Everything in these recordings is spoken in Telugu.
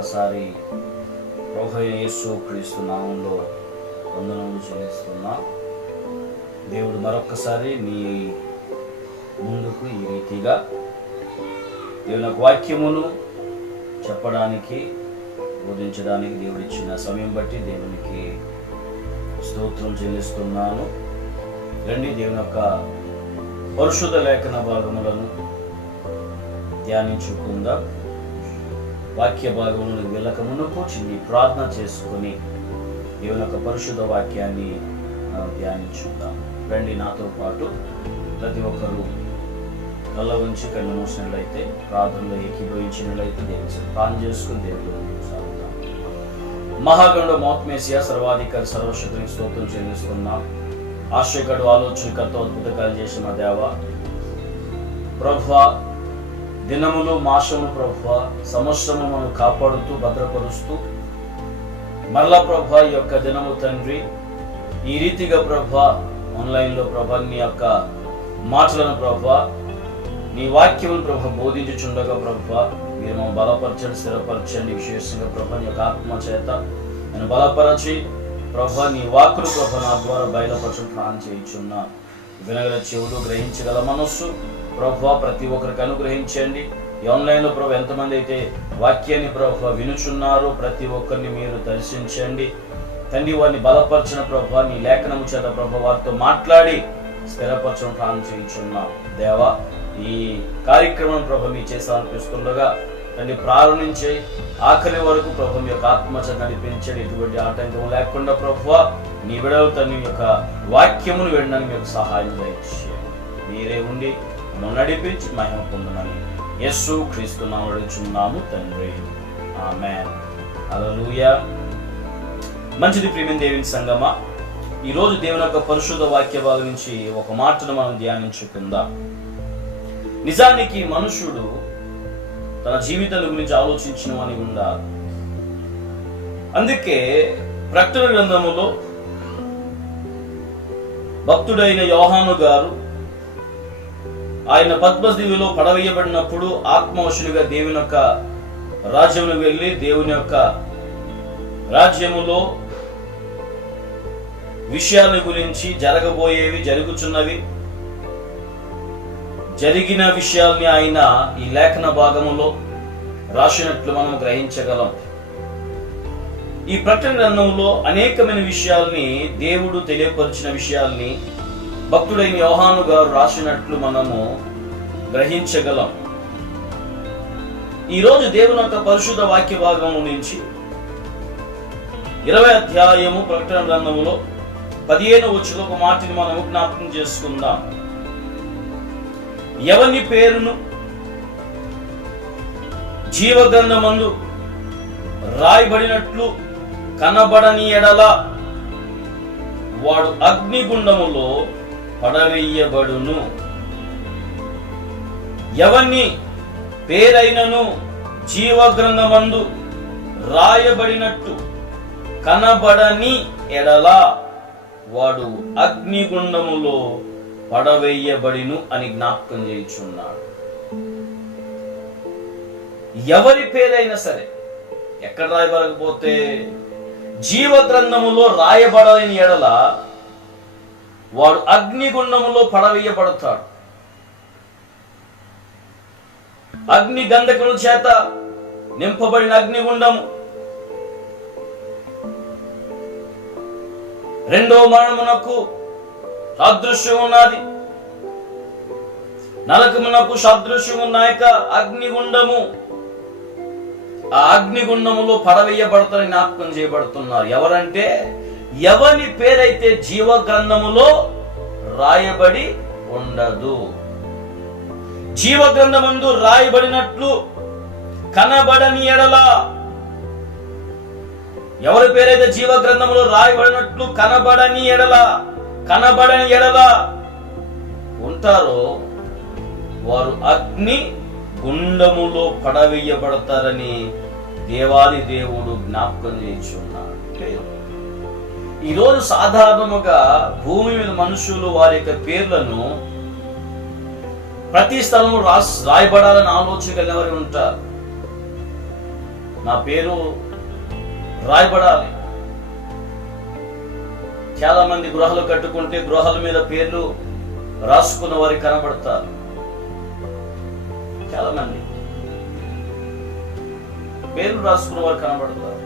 మరొక్కసారి ప్రభువైన యేసు క్రీస్తు నామంలో వందనములు చెల్లిస్తున్నా. దేవుడు మరొక్కసారి మీ ముందుకు ఈ రీతిగా దేవుని యొక్క వాక్యమును చెప్పడానికి, బోధించడానికి దేవుడు ఇచ్చిన సమయం బట్టి దేవునికి స్తోత్రం చెల్లిస్తున్నాను. రండి, దేవుని యొక్క పరిశుద్ధ లేఖన భాగములను ధ్యానించుకుందాం. వాక్య భాగములను వెళ్ళక మునుపు చిన్ని ప్రార్థన చేసుకొని దేవుని యొక్క పరిశుద్ధ వాక్యాన్ని ధ్యానించుకుందాం. రండి, నాతో పాటు ప్రతి ఒక్కరూ కళ్ళ ఉంచి కళ్ళు మూసినట్లయితే, ప్రార్థనలో ఏకీభవించినట్లయితే దేవుని ప్రార్థన చేసుకుని దేవుడు సాగుతాం. మహాగణుడు మౌత్మేసియా సర్వాధికారి సర్వశక్తికి స్తోత్రం చెల్లిస్తున్నాం. ఆశ్చర్యకడు ఆలోచనకర్త అద్భుతకాలు చేసిన దేవ ప్రభువా, దినములు మాసములు ప్రభువా, సంవత్సరము మనం కాపాడుతూ భద్రపరుస్తూ మరలా ప్రభువా ఈ యొక్క దినము తండ్రి ఈ రీతిగా ప్రభువా ఆన్లైన్లో ప్రభా నీ యొక్క మాటలను ప్రభువా, నీ వాక్యమును ప్రభా బోధించుచుండగా ప్రభువా మీరు మమ్మల్ని బలపరచండి, స్థిరపరచండి. విశేషంగా ప్రభా నీ యొక్క ఆత్మ చేత నేను బలపరచి ప్రభా నీ వాక్కులు ప్రభా నా ద్వారా బయలుపరచడం ప్రాణం చేయించున్నా. వినగల చెవులు, గ్రహించగల మనస్సు ప్రభా ప్రతి ఒక్కరికి అనుగ్రహించండి. ఈ ఆన్లైన్లో ప్రభు ఎంతమంది అయితే వాక్యాన్ని ప్రభా వినుచున్నారో ప్రతి ఒక్కరిని మీరు దర్శించండి తండ్రి. వారిని బలపరచిన ప్రభా నీ లేఖనము చేత ప్రభా వారితో మాట్లాడి స్థిరపరచడం ప్రాణం చేయించున్నా. దేవా, ఈ కార్యక్రమం ప్రభు మీ చేసి అనిపిస్తుండగా తండ్రి ప్రారంభించే ఆఖరి వరకు ప్రభు మీ యొక్క ఆత్మ చేత నడిపించండి. ఎటువంటి ఆటంకం లేకుండా ప్రభు నీ విడవ తండ్రి యొక్క వాక్యమును వినడానికి మీకు సహాయం దయచేయండి. మీరే ఉండి మనం నడిపించి మహిమ పొందమని యేసు క్రీస్తు నామములో అడుగుచున్నాము తండ్రి, ఆమేన్. హల్లెలూయా. మంచిది ప్రియమైన దేవుని సంగమా, ఈరోజు దేవుని యొక్క పరిశుద్ధ వాక్య భాగం నుంచి ఒక మాటను మనం ధ్యానించుకుందాం. నిజానికి మనుషుడు తన జీవితాల గురించి ఆలోచించిన వాని ఉండాలి. అందుకే ప్రకటన గ్రంథములో భక్తుడైన యోహాను గారు ఆయన పద్మదీవిలో పడవేయబడినప్పుడు ఆత్మవశునిగా దేవుని యొక్క రాజ్యమును వెళ్ళి దేవుని యొక్క రాజ్యములో విషయాల గురించి జరగబోయేవి, జరుగుచున్నవి, జరిగిన విషయాల్ని ఆయన ఈ లేఖన భాగములో రాసినట్లు మనం గ్రహించగలం. ఈ ప్రకటన గ్రంథంలో అనేకమైన విషయాల్ని దేవుడు తెలియపరిచిన విషయాల్ని భక్తుడైన యోహాను గారు రాసినట్లు మనము గ్రహించగలం. ఈరోజు దేవుని యొక్క పరిశుద్ధ వాక్య భాగం నుంచి 20వ అధ్యాయము ప్రకటన గ్రంథములో 15వ వచనంలో ఒక మాటని మనము జ్ఞాపకం చేసుకుందాం. ఎవని పేరును జీవగ్రంథమందు రాయబడినట్లు కనబడని ఎడల వాడు అగ్నిగుండములో పడవేయబడును. ఎవని పేరైనను జీవగ్రంథమందు రాయబడినట్టు కనబడని ఎడల వాడు అగ్నిగుండములో పడవేయబడిను అని జ్ఞాపకం చేయుచున్నాడు. ఎవరి పేరైనా సరే ఎక్కడ రాయబడకపోతే జీవగ్రంథములో రాయబడని ఎడల వాడు అగ్నిగుండములో పడవేయబడతాడు. అగ్ని గంధకముల చేత నింపబడిన అగ్నిగుండము రెండో మరణమునకు సాదృశ్యం ఉన్నది. నరకమునకు సాదృశ్యం ఉన్నాయక అగ్నిగుండము, ఆ అగ్నిగుండములో పడవేయబడతారని జ్ఞాపకం చేయబడుతున్నారు. ఎవరంటే ఎవని పేరైతే జీవ గ్రంథములో రాయబడి ఉండదు. జీవ గ్రంథమందు రాయబడినట్లు కనబడని ఎడల, ఎవరి పేరైతే జీవ గ్రంథములో రాయబడినట్లు కనబడని ఎడల ఉంటారో వారు అగ్ని గుండములో పడవేయబడతారని దేవాది దేవుడు జ్ఞాపకం చేయించున్నాడు. ఈరోజు సాధారణముగా భూమి మీద మనుషులు వారి యొక్క పేర్లను ప్రతి స్థలము రాయబడాలని ఆలోచన కలిగిన వారు ఉంటారు. నా పేరు రాయబడాలి. చాలా మంది గృహాలు కట్టుకుంటే గృహాల మీద పేర్లు రాసుకున్న వారికి కనబడతారు. చాలా మంది పేర్లు రాసుకున్న వారు కనబడతారు.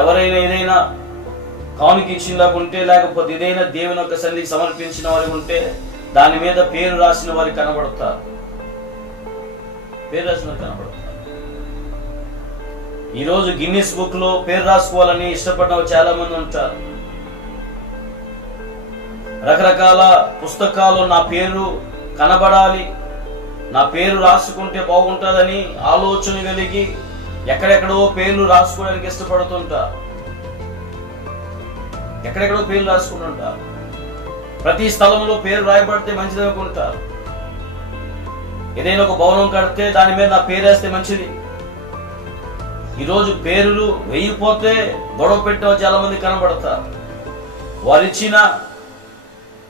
ఎవరైనా ఏదైనా కానుక ఇచ్చిందాక ఉంటే, లేకపోతే ఏదైనా దేవుని యొక్క సన్నిధికి సమర్పించిన వారికి ఉంటే దాని మీద పేరు రాసిన వారికి కనబడతారు. పేరు రాసిన వారికి కనబడతారు. ఈరోజు గిన్నిస్ బుక్ లో పేరు రాసుకోవాలని ఇష్టపడిన చాలా మంది ఉంటారు. రకరకాల పుస్తకాలు నా పేరు కనబడాలి, నా పేరు రాసుకుంటే బాగుంటుందని ఆలోచన కలిగి ఎక్కడెక్కడో పేర్లు రాసుకోవడానికి ఇష్టపడుతుంటారు. ఎక్కడెక్కడో పేర్లు రాసుకుంటుంటారు. ప్రతి స్థలంలో పేరు రాయబడితే మంచిది అనుకుంటారు. ఏదైనా ఒక భవనం కడితే దాని మీద నా పేరు వేస్తే మంచిది. ఈరోజు పేర్లు వేయిపోతే గొడవ పెట్టిన చాలా మంది కనబడతారు. వారిచ్చిన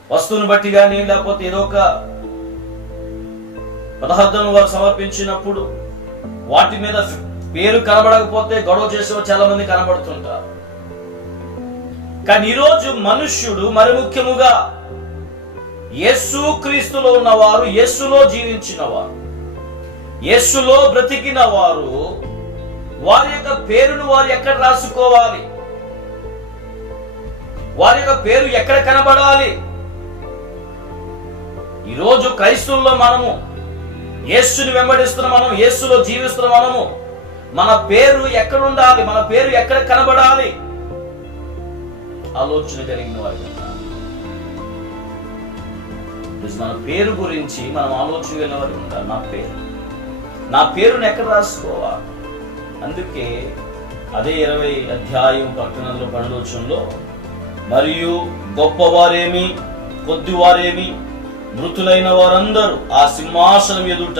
వస్తువుని బట్టి కానీ, లేకపోతే ఏదో ఒక పదార్థం వారు సమర్పించినప్పుడు వాటి మీద పేరు కనబడకపోతే గొడవ చేసే చాలా మంది కనబడుతుంటారు. కానీ ఈరోజు మనుష్యుడు, మరి ముఖ్యముగా యేసు క్రీస్తులో ఉన్నవారు, యేసులో జీవించిన వారు, యేసులో బ్రతికిన వారు, వారి యొక్క పేరును వారు ఎక్కడ రాసుకోవాలి, వారి యొక్క పేరు ఎక్కడ కనబడాలి? ఈరోజు క్రైస్తవుల్లో మనము, యేసుని వెంబడిస్తున్న మనం, యేసులో జీవిస్తున్న మనము, మన పేరు ఎక్కడ ఉండాలి, మన పేరు ఎక్కడ కనబడాలి ఆలోచన కలిగిన వారి మన పేరు గురించి మనం ఆలోచన కలిగిన వారికి ఉండాలి. నా పేరును ఎక్కడ రాసుకోవాలి? అందుకే అదే 20 అధ్యాయం 12 మరియు గొప్పవారేమి కొద్దివారేమి మృతులైన వారందరూ ఆ సింహాసనం ఎదుట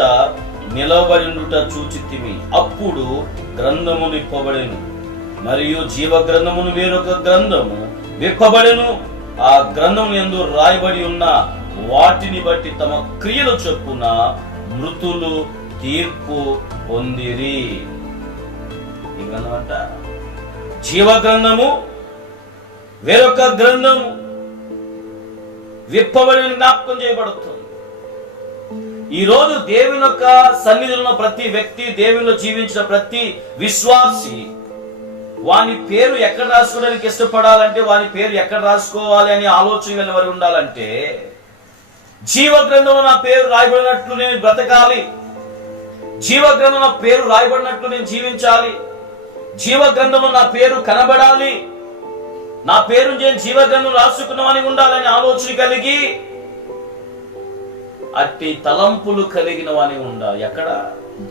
నిలబడినుట చూచితిమి. అప్పుడు గ్రంథము విప్పబడెను, మరియు జీవ గ్రంథమును వేరొక గ్రంథము విప్పబడెను. ఆ గ్రంథము యందు రాయబడి ఉన్న వాటిని బట్టి తమ క్రియలు చొప్పున మృతులు తీర్పు పొందిరి. ఈ గ్రంథం అంట జీవ గ్రంథము, వేరొక గ్రంథము విప్పబడిన జ్ఞాపకం చేయబడుతుంది. ఈ రోజు దేవుని యొక్క సన్నిధిలో ప్రతి వ్యక్తి, దేవునిలో జీవించిన ప్రతి విశ్వాసి వాని పేరు ఎక్కడ రాసుకోవడానికి ఇష్టపడాలంటే, వాని పేరు ఎక్కడ రాసుకోవాలి అని ఆలోచన కలిగిన వారు ఉండాలంటే, జీవ గ్రంథంలో నా పేరు రాయబడినట్లు నేను బ్రతకాలి, జీవ గ్రంథంలో పేరు రాయబడినట్లు నేను జీవించాలి, జీవ గ్రంథంలో నా పేరు కనబడాలి, నా పేరు నేను జీవ గ్రంథం రాసుకున్నామని ఉండాలని ఆలోచన కలిగి అట్టి తలంపులు కలిగిన వాని ఉండాలి. ఎక్కడ?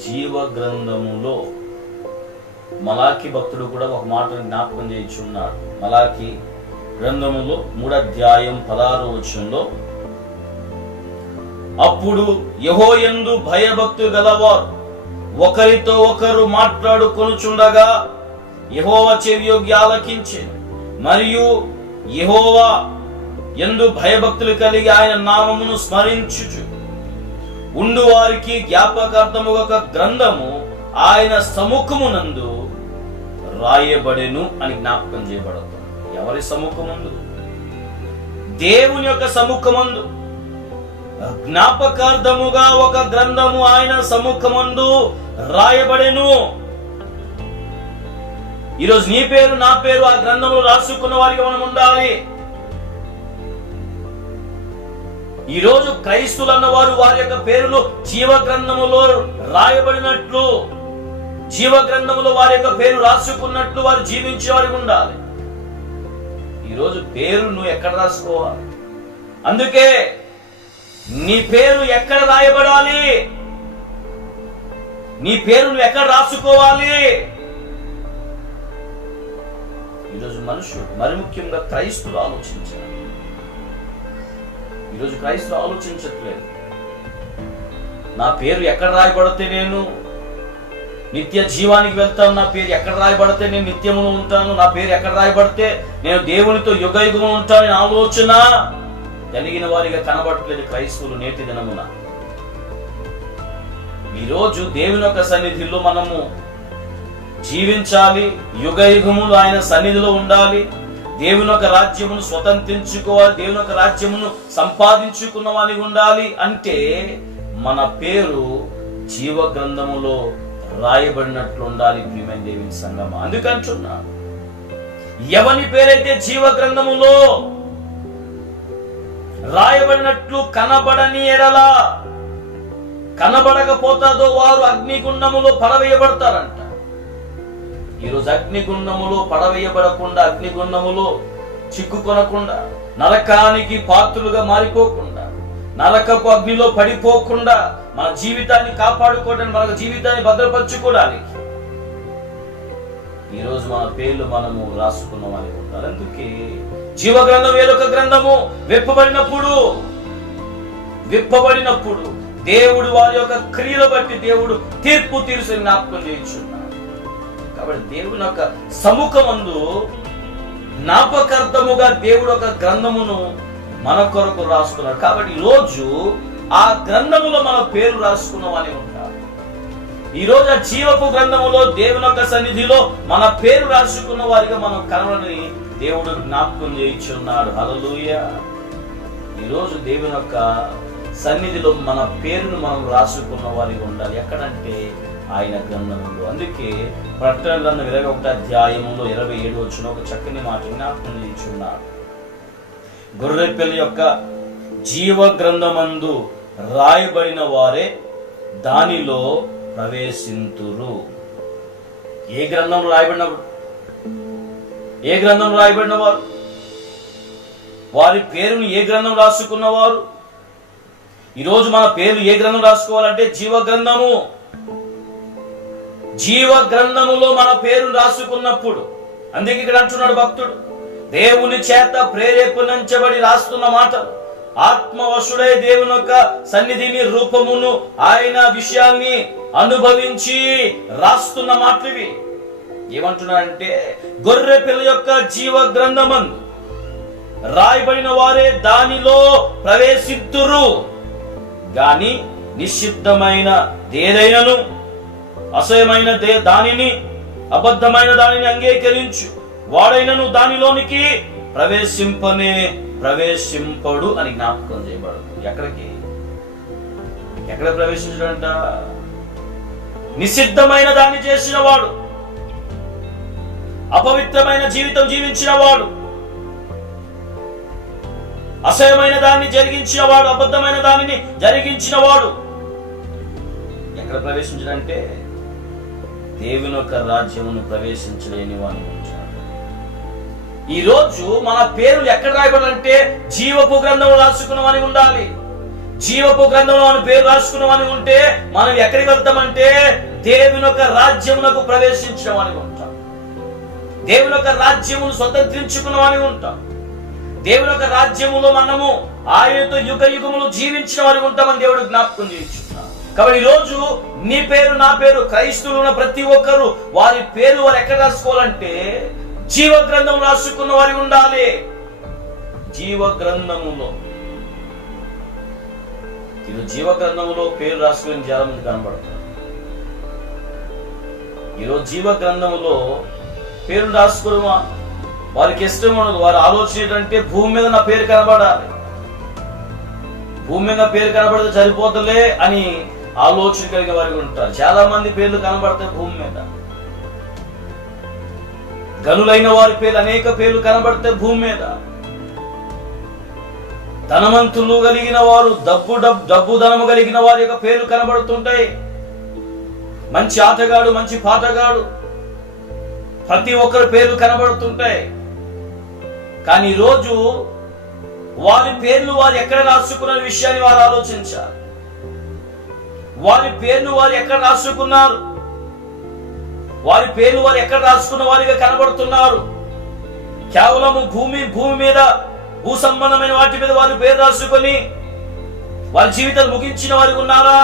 జీవ గ్రంథములో. మలాకి భక్తుడు కూడా ఒక మాట జ్ఞాపకం చేయించున్నాడు. మలాకి గ్రంథములో 3 అధ్యాయం 16 అప్పుడు యెహోయందు భయభక్తులు గలవారు ఒకరితో ఒకరు మాట్లాడుకొనుచుండగా యెహోవా చెవియొగ్గి ఆలకించెను. మరియు యెహోవా యందు భయభక్తులు కలిగి ఆయన నామమును స్మరించుచు ఉండు వారికి జ్ఞాపకార్థము ఒక గ్రంథము ఆయన సముఖమునందు రాయబడెను అని జ్ఞాపకం చేయబడుతుంది. ఎవరి సముఖమందు? దేవుని యొక్క సముఖమందు జ్ఞాపకార్థముగా ఒక గ్రంథము ఆయన సముఖమందు రాయబడెను. ఈరోజు నీ పేరు, నా పేరు ఆ గ్రంథంలో రాసుకున్న వారికి మనం ఉండాలి. ఈరోజు క్రైస్తువులు అన్నవారు వారి యొక్క పేరులు జీవ గ్రంథములో రాయబడినట్లు, జీవ గ్రంథములో వారి యొక్క పేరు రాసుకున్నట్లు వారు జీవించే వారికి ఉండాలి. ఈరోజు పేరు నువ్వు ఎక్కడ రాసుకోవాలి? అందుకే నీ పేరు ఎక్కడ రాయబడాలి, నీ పేరు నువ్వు ఎక్కడ రాసుకోవాలి? ఈరోజు మనుషులు, మరి ముఖ్యంగా క్రైస్తువులు ఆలోచించారు. ఈరోజు క్రైస్తవులు ఆలోచించట్లేదు. నా పేరు ఎక్కడ రాయబడితే నేను నిత్య జీవానికి వెళ్తాను, నా పేరు ఎక్కడ రాయబడితే నేను నిత్యమును ఉంటాను, నా పేరు ఎక్కడ రాయబడితే నేను దేవునితో యుగయుగము ఉంటానని ఆలోచన కలిగిన వారిగా కనబడట్లేదు క్రైస్తవులు నేటి దినమున. ఈ ఈరోజు దేవుని యొక్క సన్నిధిలో మనము జీవించాలి, యుగ యుగములు ఆయన సన్నిధిలో ఉండాలి, దేవుని యొక్క రాజ్యమును స్వతంత్రించుకోవాలి, దేవుని యొక్క రాజ్యమును సంపాదించుకున్నవాని ఉండాలి అంటే మన పేరు జీవ గ్రంథములో రాయబడినట్లు ఉండాలి. ప్రియమైన దేవుని సంగమా, అందుకంటున్నా ఎవని పేరైతే జీవ గ్రంథములో రాయబడినట్లు కనబడని ఎడల, కనబడకపోతాదో వారు అగ్నిగుండములో పడవేయబడతారంట. ఈరోజు అగ్నిగుండములో పడవేయబడకుండా, అగ్నిగుండములో చిక్కుకొనకుండా, నరకానికి పాత్రులుగా మారిపోకుండా, నరకపు అగ్నిలో పడిపోకుండా మన జీవితాన్ని కాపాడుకోవడానికి, మన జీవితాన్ని భద్రపరచుకోవడానికి ఈరోజు మన పేర్లు మనము రాసుకున్నామని ఉంటారు. అందుకే జీవ గ్రంథం వేరొక గ్రంథము విప్పబడినప్పుడు దేవుడు వారి యొక్క క్రియలు బట్టి దేవుడు తీర్పు తీర్చి జ్ఞాపకం చేయించున్నాడు. కాబట్టి దేవుని యొక్క సముఖమందు జ్ఞాపకార్థముగా దేవుడు ఒక గ్రంథమును మన కొరకు రాసుకున్నాడు. కాబట్టి ఈరోజు ఆ గ్రంథములో మన పేరు రాసుకున్నామని ఉంటారు. ఈరోజు ఆ జీవపు గ్రంథములో దేవుని యొక్క సన్నిధిలో మన పేరు రాసుకున్న వారిగా మనం కనబడని దేవుడు జ్ఞాపకం చేయించున్నాడు. హల్లెలూయా. ఈరోజు దేవుని యొక్క సన్నిధిలో మన పేరును మనం రాసుకున్న వారిగా ఉండాలి. ఎక్కడంటే ఆయన గ్రంథములో. అందుకే ప్రకటన గ్రంథం 21వ అధ్యాయములో 27 వచ్చిన ఒక చక్కని మాట జ్ఞాపకం చేయించున్నాడు. గొర్రెపిల్ల యొక్క జీవ గ్రంథమందు రాయబడిన వారే దానిలో ప్రవేశింతురు. ఏ గ్రంథంలో రాయబడిన వారు, వారి పేరును ఏ గ్రంథం రాసుకున్నవారు. ఈరోజు మన పేరు ఏ గ్రంథం రాసుకోవాలంటే జీవ గ్రంథములో మన పేరు రాసుకున్నప్పుడు. అందుకే ఇక్కడ అంటున్నాడు భక్తుడు, దేవుని చేత ప్రేరేపణించబడి రాస్తున్న మాటలు, ఆత్మవశుడై దేవుని యొక్క సన్నిధిని, రూపమును, ఆయన విషయాన్ని అనుభవించి రాస్తున్న మాటలు. ఏమంటున్నాడంటే గొర్రె పిల్ల యొక్క జీవ గ్రంథమందు రాయబడిన వారే దానిలో ప్రవేశిద్దురు గాని నిషిద్ధమైన దేదైనను, అసహ్యమైన దానిని, అబద్ధమైన దానిని అంగీకరించు వాడైనను దానిలోనికి ప్రవేశింపడు అని జ్ఞాపకం చేయబడుతుంది. ఎక్కడ ప్రవేశించడంట? నిషిద్ధమైన దాన్ని చేసిన వాడు, అపవిత్రమైన జీవితం జీవించిన వాడు, అసహ్యమైన దాన్ని జరిగించిన వాడు, అబద్ధమైన దానిని జరిగించిన వాడు ఎక్కడ ప్రవేశించడంటే దేవుని యొక్క రాజ్యమును ప్రవేశించలేని వాడు ఉంటాడు. ఈ రోజు మన పేర్లు ఎక్కడ రాయబడాలంటే జీవపు గ్రంథం రాసుకున్నామని ఉండాలి. జీవపు గ్రంథంలో మన పేరు రాసుకున్నామని ఉంటే మనం ఎక్కడికి వెళ్తామంటే దేవుని యొక్క రాజ్యమునకు ప్రవేశించమని ఉంటాం. దేవుని యొక్క రాజ్యమును స్వతంత్రించుకున్నామని ఉంటాం. దేవుని యొక్క రాజ్యములో మనము ఆయనతో యుగ యుగములు జీవించిన వారి ఉంటామని దేవుడు జ్ఞాపకం చేయించున్నాడు. కాబట్టి ఈ రోజు నీ పేరు, నా పేరు, క్రైస్తవులు ఉన్న ప్రతి ఒక్కరు వారి పేరు వారు ఎక్కడ రాసుకోవాలంటే జీవ గ్రంథం రాసుకున్న వారి ఉండాలి. జీవ గ్రంథములో ఈరోజు జీవ గ్రంథములో పేరు రాసుకుని చాలా మంది కనబడతారు. ఈరోజు జీవ గ్రంథములో పేరు రాసుకోవడం వారికి ఇష్టం ఉండదు. వారి ఆలోచన ఏంటంటే భూమి మీద నా పేరు కనబడాలి, భూమి మీద పేరు కనబడితే సరిపోతలే అని ఆలోచన కలిగిన వారికి ఉంటారు. చాలా మంది పేర్లు కనబడతాయి భూమి మీద. గనులైన వారి పేర్లు, అనేక పేర్లు కనబడతాయి భూమి మీద. ధనవంతులు కలిగిన వారు, డబ్బు ధనము కలిగిన వారి యొక్క పేర్లు కనబడుతుంటాయి. మంచి ఆటగాడు, మంచి పాటగాడు, ప్రతి ఒక్కరి పేర్లు కనబడుతుంటాయి. కానీ ఈరోజు వారి పేర్లు వారు ఎక్కడ రాసుకున్న విషయాన్ని వారు ఆలోచించారు. వారి పేర్లు వారు ఎక్కడ రాసుకున్నారు, వారి పేర్లు వారు ఎక్కడ రాసుకున్న వారిగా కనబడుతున్నారు. కేవలము భూమి మీద, భూ సంబంధమైన వాటి మీద వారి పేరు రాసుకొని వారి జీవితాలు ముగించిన వారికి ఉన్నారా?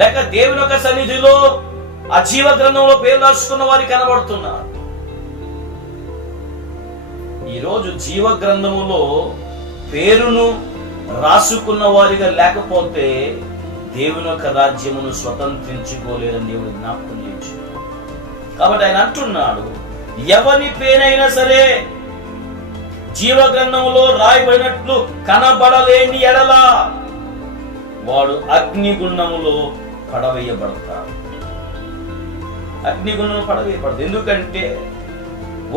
లేక దేవుని యొక్క సన్నిధిలో ఆ జీవ గ్రంథంలో పేరు రాసుకున్న వారికి కనబడుతున్నారు. ఈరోజు జీవ గ్రంథములో పేరును రాసుకున్న వారిగా లేకపోతే దేవుని యొక్క రాజ్యమును స్వతంత్రించుకోలేదని దేవుడు జ్ఞాపకం చేయించు. కాబట్టి ఆయన అంటున్నాడు, ఎవని పేరైనా సరే జీవ గ్రంథంలో రాయబడినట్లు కనబడలేని ఎడల వాడు అగ్నిగుండములో పడవేయబడతాడు. అగ్నిగుండంలో పడవేయబడదు. ఎందుకంటే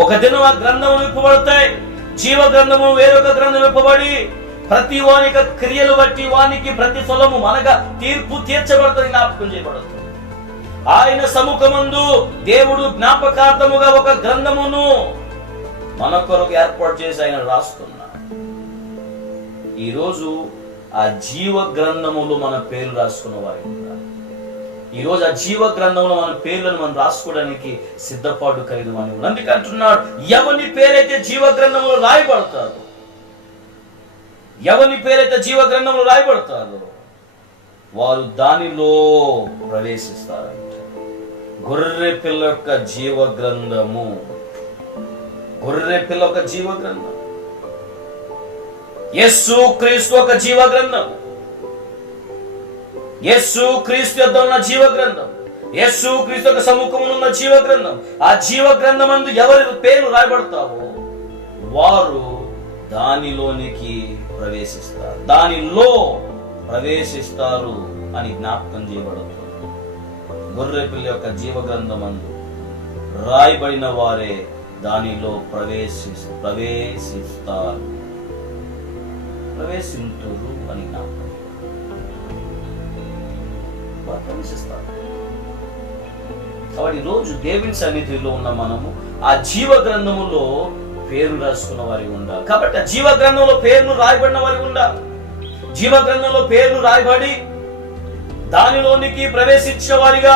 ఒక దినం ఆ గ్రంథములు విప్పబడతాయి, జీవ గ్రంథము వేరొక గ్రంథం విప్పబడి ప్రతి వానికి క్రియలు బట్టి వానికి ప్రతిఫలము అనగా తీర్పు తీర్చబడుతుంది, జ్ఞాపకం చేయబడుతుంది. ఆయన సముఖమందు దేవుడు జ్ఞాపకార్థముగా ఒక గ్రంథమును మన కొరకు ఏర్పాటు చేసి ఆయన రాస్తున్నాడు. ఈరోజు ఆ జీవ గ్రంథములో మన పేరు రాసుకున్న వారి ఉన్నారు. ఈరోజు ఆ జీవ గ్రంథంలో మన పేర్లను మనం రాసుకోవడానికి సిద్ధపాటు కలిగిన వాడు. అందుకే అంటున్నాడు, ఎవని పేరైతే జీవ గ్రంథంలో రాయబడతారు, ఎవని పేరైతే జీవ గ్రంథంలో రాయబడతారో వారు దానిలో ప్రవేశిస్తారంట. గొర్రె పిల్ల యొక్క జీవ గ్రంథము, గొర్రె పిల్ల ఒక జీవ గ్రంథం, యేసు క్రీస్తు ఒక జీవ గ్రంథం, యేసు క్రీస్తు యొద్ద ఉన్న జీవ గ్రంథం, యేసు క్రీస్తు యొక్క సముఖమున ఉన్న జీవ గ్రంథం. ఆ జీవ గ్రంథమందు ఎవరి పేరు రాయబడతావో వారు దానిలోనికి ప్రవేశిస్తారు, దానిలో ప్రవేశిస్తారు అని జ్ఞాపకం చేయబడుతుంది. గొర్రె పిల్ల యొక్క జీవ గ్రంథమందు రాయబడిన వారే దానిలో ప్రవేశిస్తారు, ప్రవేశింతురు అని జ్ఞాపకం ప్రవేశిస్తారు. కాబట్టి రోజు దేవుని సన్నిధిలో ఉన్న మనము ఆ జీవ గ్రంథములో పేరు రాసుకున్న వారి ఉండాలి. కాబట్టి ఆ జీవ గ్రంథంలో పేర్లు రాయబడిన వారి ఉండాలి. జీవ గ్రంథంలో పేర్లు రాయబడి దానిలోనికి ప్రవేశించిన వారిగా,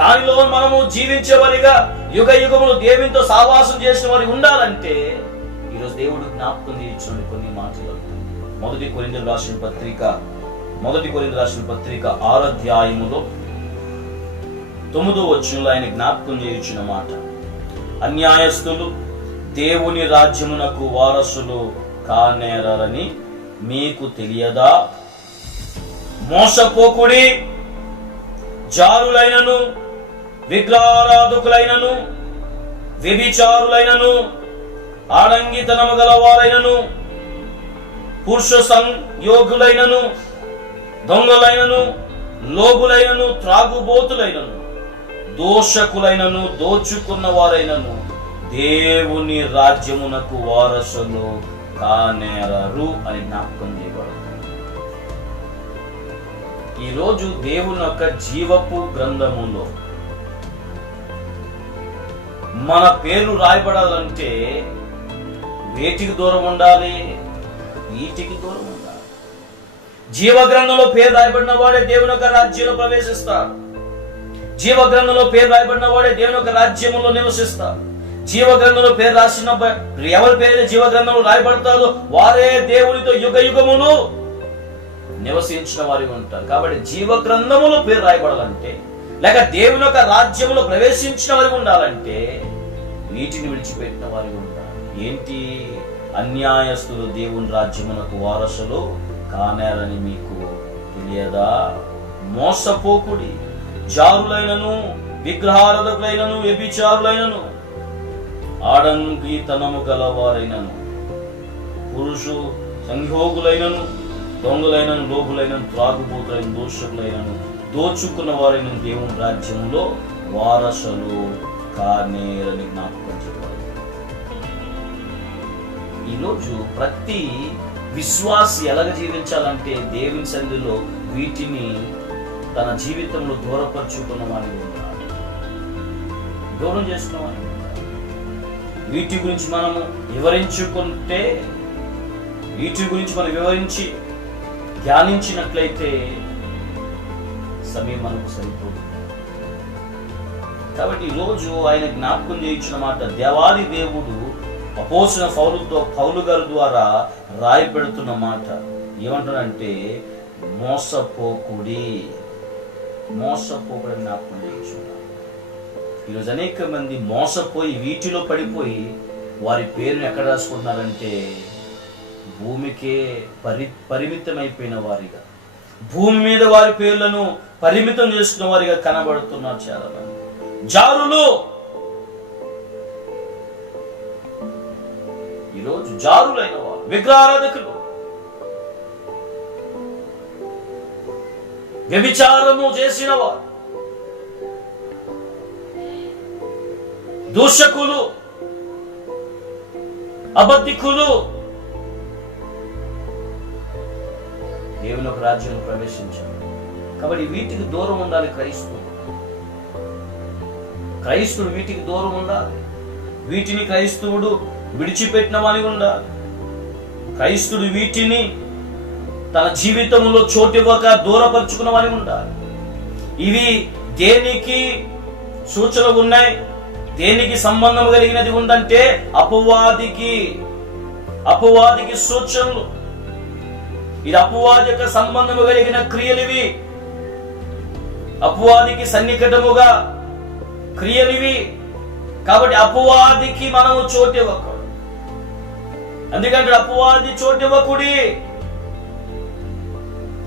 దానిలో మనము జీవించేవారిగా, యుగ యుగములు దేవునితో సావాసం చేసిన వారి ఉండాలంటే ఈరోజు దేవుడు జ్ఞాపకం చేయించిన కొన్ని మాటలు. మొదటి కొరింథీయులకు రాసిన పత్రిక 6వ అధ్యాయములో 9వ వచనంలో ఆయన జ్ఞాపకం చేయించిన మాట, అన్యాయస్తులు దేవుని రాజ్యమునకు వారసులు కానేరని మీకు తెలియదా? మోసపోకుడి, జారులైనను, విగ్రహారాధకులైనను, వ్యభిచారులైనను, ఆడంగితనము గలవారైనను, పురుష సంయోగులైనను, దొంగలైనను, లోబులైనను, త్రాగుబోతులైనను, దోషకులైనను, దోచుకున్న వారైనను దేవుని రాజ్యమునకు వారసులు కానేరరు అని జ్ఞాపకం చేయబడుతుంది. ఈరోజు దేవుని యొక్క జీవపు గ్రంథములో మన పేరు రాయబడాలంటే వేటికి దూరం ఉండాలి? వీటికి దూరం ఉండాలి. జీవ గ్రంథంలో పేరు రాయబడిన వాడే దేవుని యొక్క రాజ్యంలో ప్రవేశిస్తాడు. జీవ గ్రంథంలో పేరు రాయబడిన వాడే దేవుని యొక్క రాజ్యంలో నివసిస్తాడు. జీవ గ్రంథంలో పేరు రాసిన ఎవరి పేరు జీవ గ్రంథంలో రాయబడతారో వారే దేవునితో యుగ యుగములు నివసించిన వారి ఉంటారు. కాబట్టి జీవ గ్రంథములో పేరు రాయబడాలంటే, లేక దేవుని యొక్క రాజ్యములో ప్రవేశించిన వారి ఉండాలంటే వీటిని విడిచిపెట్టిన వారి ఉండాలి. ఏంటి? అన్యాయస్తులు దేవుని రాజ్యమునకు వారసులు కానేరని మీకు తెలియదా? మోసపోకుడి, జారులైనను, విగ్రహారాధకులైనను, వ్యభిచారులైనను, ఆడంగితనము గలవారైనను, పురుష సంయోగులైనను, దొంగలైనను, లోబులైనను, త్రాగుబోతులైన, దోషకులైనను, దోచుకున్న వారైన దేవుని రాజ్యంలో వారసులు కానేరని జ్ఞాపకం చెప్పాలి. ఈరోజు ప్రతి విశ్వాసి ఎలాగ జీవించాలంటే దేవుని సన్నిధిలో వీటిని తన జీవితంలో దూరపరుచుకున్న వారిని ఉండాలి, దూరం చేసుకున్న వారిని ఉండాలి. వీటి గురించి మనము వివరించుకుంటే, వీటి గురించి మనం వివరించి ధ్యానించినట్లయితే సమయం మనకు సరిపోదు. కాబట్టి ఈరోజు ఆయన జ్ఞాపకం చేయించిన మాట, దేవాది దేవుడు అపోస్తలుడైన పౌలు గారి ద్వారా రాయబెడుతున్న మాట ఏమంటారంటే, మోసపోకుడి, మోసపోకుడి జ్ఞాపకం చేయించున్నారు. ఈరోజు అనేక మంది మోసపోయి వీటిలో పడిపోయి వారి పేరును ఎక్కడ రాసుకుంటున్నారంటే భూమికే పరిమితమైపోయిన వారిగా, భూమి మీద వారి పేర్లను పరిమితం చేసుకున్న వారిగా కనబడుతున్నారు చాలా మంది. జారులు, ఈరోజు జారులైన వారు, విగ్రహారాధకులు, వ్యభిచారము చేసిన వారు, దూషకులు, అబద్ధికులు దేవుని ఒక రాజ్యంలో ప్రవేశించారు. కాబట్టి వీటికి దూరం ఉండాలి క్రైస్తవుడు వీటికి దూరం ఉండాలి. వీటిని క్రైస్తవుడు విడిచిపెట్టిన వాని ఉండాలి. క్రైస్తవుడు వీటిని తన జీవితంలో చోటివ్వక దూరపరుచుకున్న వాని ఉండాలి. ఇవి దేనికి సూచనలు ఉన్నాయి? దేనికి సంబంధం కలిగినది ఉందంటే అపవాదికి సూచనలు. ఇది అపవాది యొక్క సంబంధము కలిగిన క్రియలివి, అపవాదికి సన్నికటముగా క్రియలివి. కాబట్టి అపవాదికి మనము చోటివ్వకూడదు. ఎందుకంటే అపవాది చోటివ్వకుడి,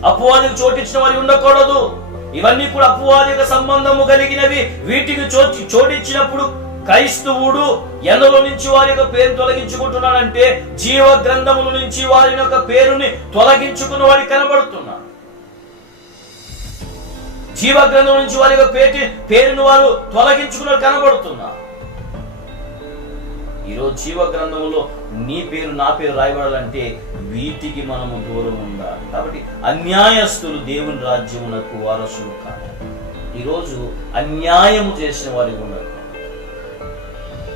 అపవాదికి చోటిచ్చిన వారి ఉండకూడదు. ఇవన్నీ కూడా అపవాదిక సంబంధము కలిగినవి. వీటికి చోటిచ్చినప్పుడు క్రైస్తవుడు ఎందులో నుంచి వారి యొక్క పేరు తొలగించుకుంటున్నాడంటే జీవ గ్రంథముల నుంచి వారి యొక్క పేరుని తొలగించుకున్న వారికి కనబడుతున్నాడు. జీవ గ్రంథం నుంచి వారి యొక్క పేరును వారు తొలగించుకున్న కనబడుతున్నారు. ఈరోజు జీవ గ్రంథంలో నీ పేరు నా పేరు రాయబడాలంటే వీటికి మనము దూరం ఉండాలి. కాబట్టి అన్యాయస్తులు దేవుని రాజ్యమునకు వారసులు కాదు. ఈరోజు అన్యాయము చేసిన వారి ఉన్నారు.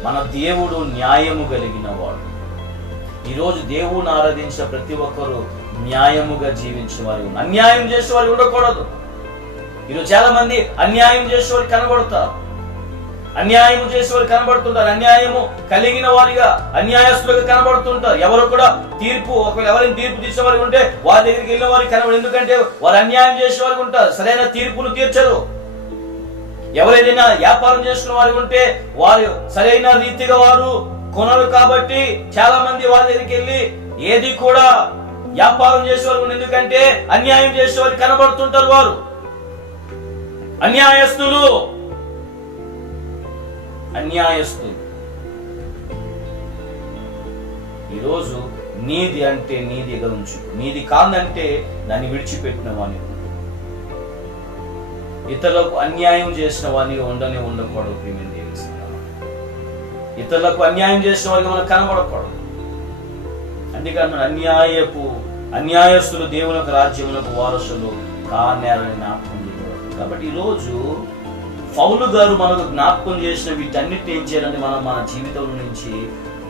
మన దేవుడు న్యాయము కలిగిన వాడు. ఈరోజు దేవుని ఆరాధించిన ప్రతి ఒక్కరూ న్యాయముగా జీవించిన వారు ఉన్నారు. అన్యాయం చేసే వారు ఉండకూడదు. ఈరోజు చాలా మంది అన్యాయం చేసే వారు కనబడతారు, అన్యాయం చేసేవారు కనబడుతుంటారు, అన్యాయము కలిగిన వారిగా అన్యాయస్తులుగా కనబడుతుంటారు. ఎవరు కూడా ఒకవేళ ఎవరైనా తీర్పు తీసే వారికి ఉంటే వారి దగ్గరికి వెళ్ళిన వారికి కనబడు. ఎందుకంటే వారు అన్యాయం చేసే వారికి ఉంటారు, సరైన తీర్పును తీర్చరు. ఎవరైనా వ్యాపారం చేసుకున్న వారికి ఉంటే వారు సరైన రీతిగా వారు కొనరు. కాబట్టి చాలా మంది వారి దగ్గరికి వెళ్ళి ఏది కూడా వ్యాపారం చేసేవారు. ఎందుకంటే అన్యాయం చేసేవారు కనబడుతుంటారు. వారు అన్యాయస్తులు. ఈరోజు నీది అంటే నీదిగా ఉంచు, నీది కాదంటే దాన్ని విడిచిపెట్టిన వాణి. ఇతరులకు అన్యాయం చేసిన వాణిగా ఉండకూడదు. ఇతరులకు అన్యాయం చేసిన వారికి మనం కనబడకూడదు. అందుకని అన్యాయస్తులు దేవుని యొక్క రాజ్యములకు వారసులు కానేరని జ్ఞాపకం చేయకూడదు. కాబట్టి ఈరోజు పౌలు గారు మనకు జ్ఞాపకం చేసిన వీటన్నిటిని ఏం చేయాలంటే మనం మన జీవితం నుంచి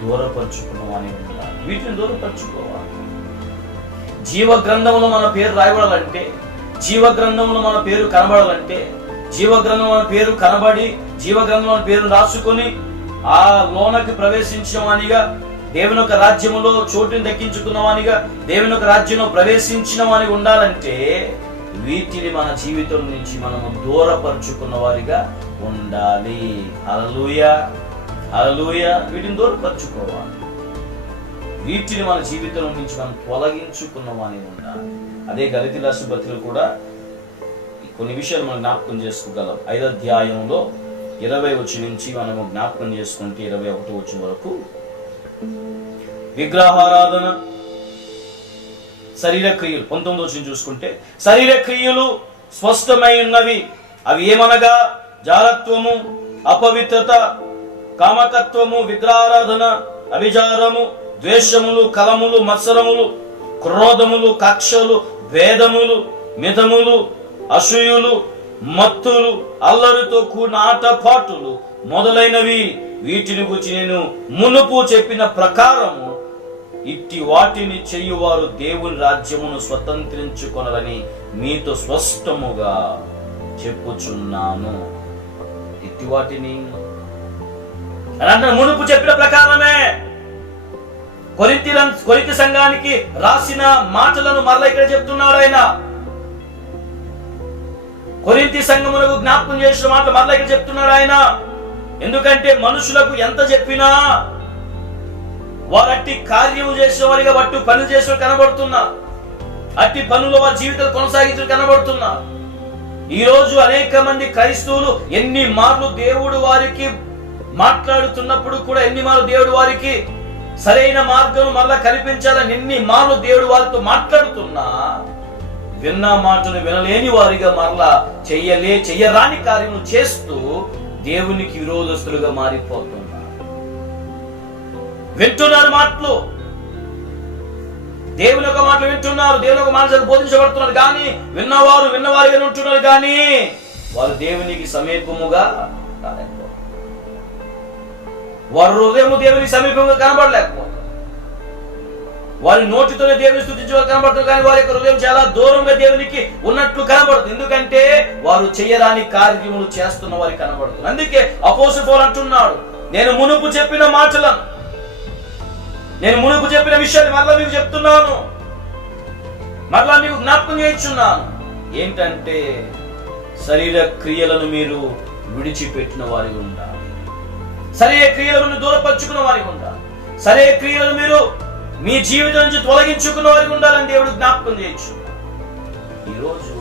దూరపరుచుకున్నామని ఉండాలి. వీటిని దూరపరుచుకోవాలి. జీవ గ్రంథంలో మన పేరు రాయబడాలంటే, జీవ గ్రంథంలో మన పేరు కనబడాలంటే, జీవ గ్రంథం మన పేరు కనబడి జీవ గ్రంథం మన పేరు రాసుకొని ఆ లోనకి ప్రవేశించిన వానిగా, దేవుని యొక్క రాజ్యములో చోటుని దక్కించుకున్న వానిగా, దేవుని యొక్క రాజ్యంలో ప్రవేశించిన వానిగా ఉండాలంటే వీటిని మన జీవితం నుంచి మనము దూరపరుచుకున్న వారిగా ఉండాలి. హల్లెలూయా, హల్లెలూయా. వీటిని దూరపరుచుకోవాలి. వీటిని మన జీవితం నుంచి మనం తొలగించుకున్న వాని ఉండాలి. అదే గలతీ రాసిన పత్రికలో కూడా కొన్ని విషయాలు మనం జ్ఞాపకం చేసుకోగలం. 5వ అధ్యాయంలో 20 వచనం నుంచి మనము జ్ఞాపకం చేసుకుంటే 21 వచనం వరకు విగ్రహారాధన, శరీర క్రియలు. 19వ వచనం చూసుకుంటే శరీర క్రియలు స్పష్టమై ఉన్నవి. అవి ఏమనగా జారత్వము, అపవిత్రత, కామకత్వము, విగ్రహారాధన, అభిచారము, ద్వేషములు, కలములు, మత్సరములు, క్రోధములు, కక్షలు, భేదములు, మితములు, అసూయులు, మత్తులు, అల్లరితో కూడిన ఆటపాటులు మొదలైనవి. వీటిని గురించి నేను మునుపు చెప్పిన ప్రకారము ఇట్టి వాటిని చెయ్యువారు దేవుని రాజ్యమును స్వతంత్రించుకొనరని మీతో స్పష్టముగా చెప్పుచున్నాను. ఇట్టి వాటిని మునుపు చెప్పిన ప్రకారమే కొరింథీ సంఘానికి రాసిన మాటలను మరలా ఇక్కడ చెప్తున్నాడు ఆయన. కొరింథీ సంఘములకు జ్ఞాపకం చేసిన మాటలు మరలా ఇక్కడ చెప్తున్నాడు ఆయన. ఎందుకంటే మనుషులకు ఎంత చెప్పినా వారట్టి కార్యము చేసిన వారిగా బట్టు పనులు చేసిన కనబడుతున్నా. అట్టి పనులు వారి జీవితాలు కొనసాగించడం కనబడుతున్నారు. ఈ రోజు అనేక మంది క్రైస్తవులు ఎన్ని మార్లు దేవుడు వారికి మాట్లాడుతున్నప్పుడు కూడా, ఎన్ని మార్లు దేవుడు వారికి సరైన మార్గం మళ్ళా కనిపించాలని ఎన్ని మార్లు దేవుడు వారితో మాట్లాడుతున్నా విన్న మాటను వినలేని వారిగా మరలా చెయ్యరాని కార్యము చేస్తూ దేవునికి విరోధస్తులుగా మారిపోతున్నారు. వింటున్నారు మాటలు, దేవుని యొక్క మాటలు వింటున్నారు, దేవుని యొక్క మాటలు బోధించబడుతున్నారు, కానీ విన్నవారుగా ఉంటున్నారు, కానీ వారు దేవునికి సమీపముగా రాలేకపోతున్నారు. వారి హృదయము దేవునికి సమీపంగా కనబడలేకపోతున్నారు. వారి నోటితోనే దేవుని స్తుతించేవారు కనబడుతుంది, కానీ వారి యొక్క హృదయం చాలా దూరంగా దేవునికి ఉన్నట్లు కనబడుతుంది. ఎందుకంటే వారు చెయ్యరాని కార్యములు చేస్తున్న వారికి కనబడుతుంది. అందుకే అపోస్తలుడు పౌలు అంటున్నాడు, నేను మునుపు చెప్పిన మాటలను, నేను మునుపు చెప్పిన విషయాన్ని మరలా మీకు చెప్తున్నాను, మరలా మీకు జ్ఞాపకం చేస్తున్నాను. ఏంటంటే శరీర క్రియలను మీరు విడిచిపెట్టిన వారికి ఉండాలి, సరే క్రియలను దూరపరుచుకున్న వారికి ఉండాలి, సరే క్రియలను మీరు మీ జీవితం నుంచి తొలగించుకున్న వారికి ఉండాలని దేవుడు జ్ఞాపకం చేయొచ్చు. ఈరోజు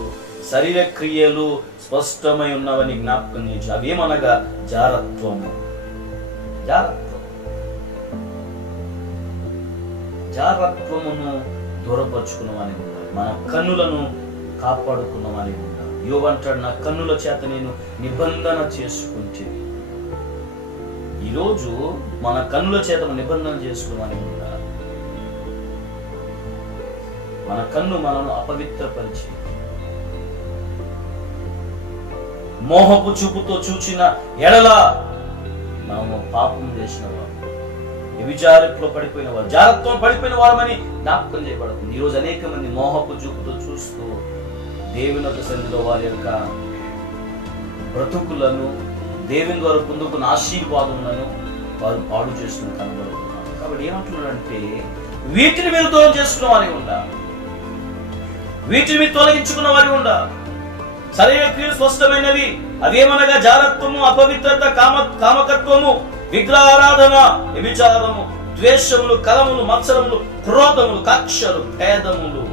శరీర క్రియలు స్పష్టమై ఉన్నవని జ్ఞాపకం చేయొచ్చు. అవేమనగా జారత్వము, జారత్వమును దూరపరుచుకున్నవాని ఉండాలి. మన కన్నులను కాపాడుకున్నవాని ఉండాలి. యోబు అంటాడు, నా కన్నుల చేత నేను నిబంధన చేసుకుంటే. ఈరోజు మన కన్నుల చేత నిబంధన చేసుకున్నవాని ఉండాలి. మన కన్ను మనను అపవిత్రపరిచి మోహపు చూపుతో చూచిన ఎడల మనము పాపం చేసిన వారు, వ్యభిచారంలో పడిపోయిన వారు, జారత్వం పడిపోయిన వారమని జ్ఞాపకం చేయబడుతుంది. ఈరోజు అనేక మంది మోహపు చూపుతో చూస్తూ దేవుని యొక్క సన్నిధిలో వారి యొక్క బ్రతుకులను, దేవుని ద్వారా పొందుకున్న ఆశీర్వాదములను వారు పాడు చేసుకుని కనబడుతున్నారు. కాబట్టి ఏమంటున్నాడంటే వీటిని మీరు దూరం చేసుకున్న వారి ఉండాలి, వీటిని మీరు తొలగించుకున్న వారి ఉండాలి. శరీర క్రియలు స్పష్టమైనవి, అవేమనగా జారత్వము, అపవిత్రత, కామకత్వము, విగ్రహారాధన, వ్యభిచారము, ద్వేషములు, కలములు, మత్సరములు, క్రోధములు, కక్షలు, భేదములు,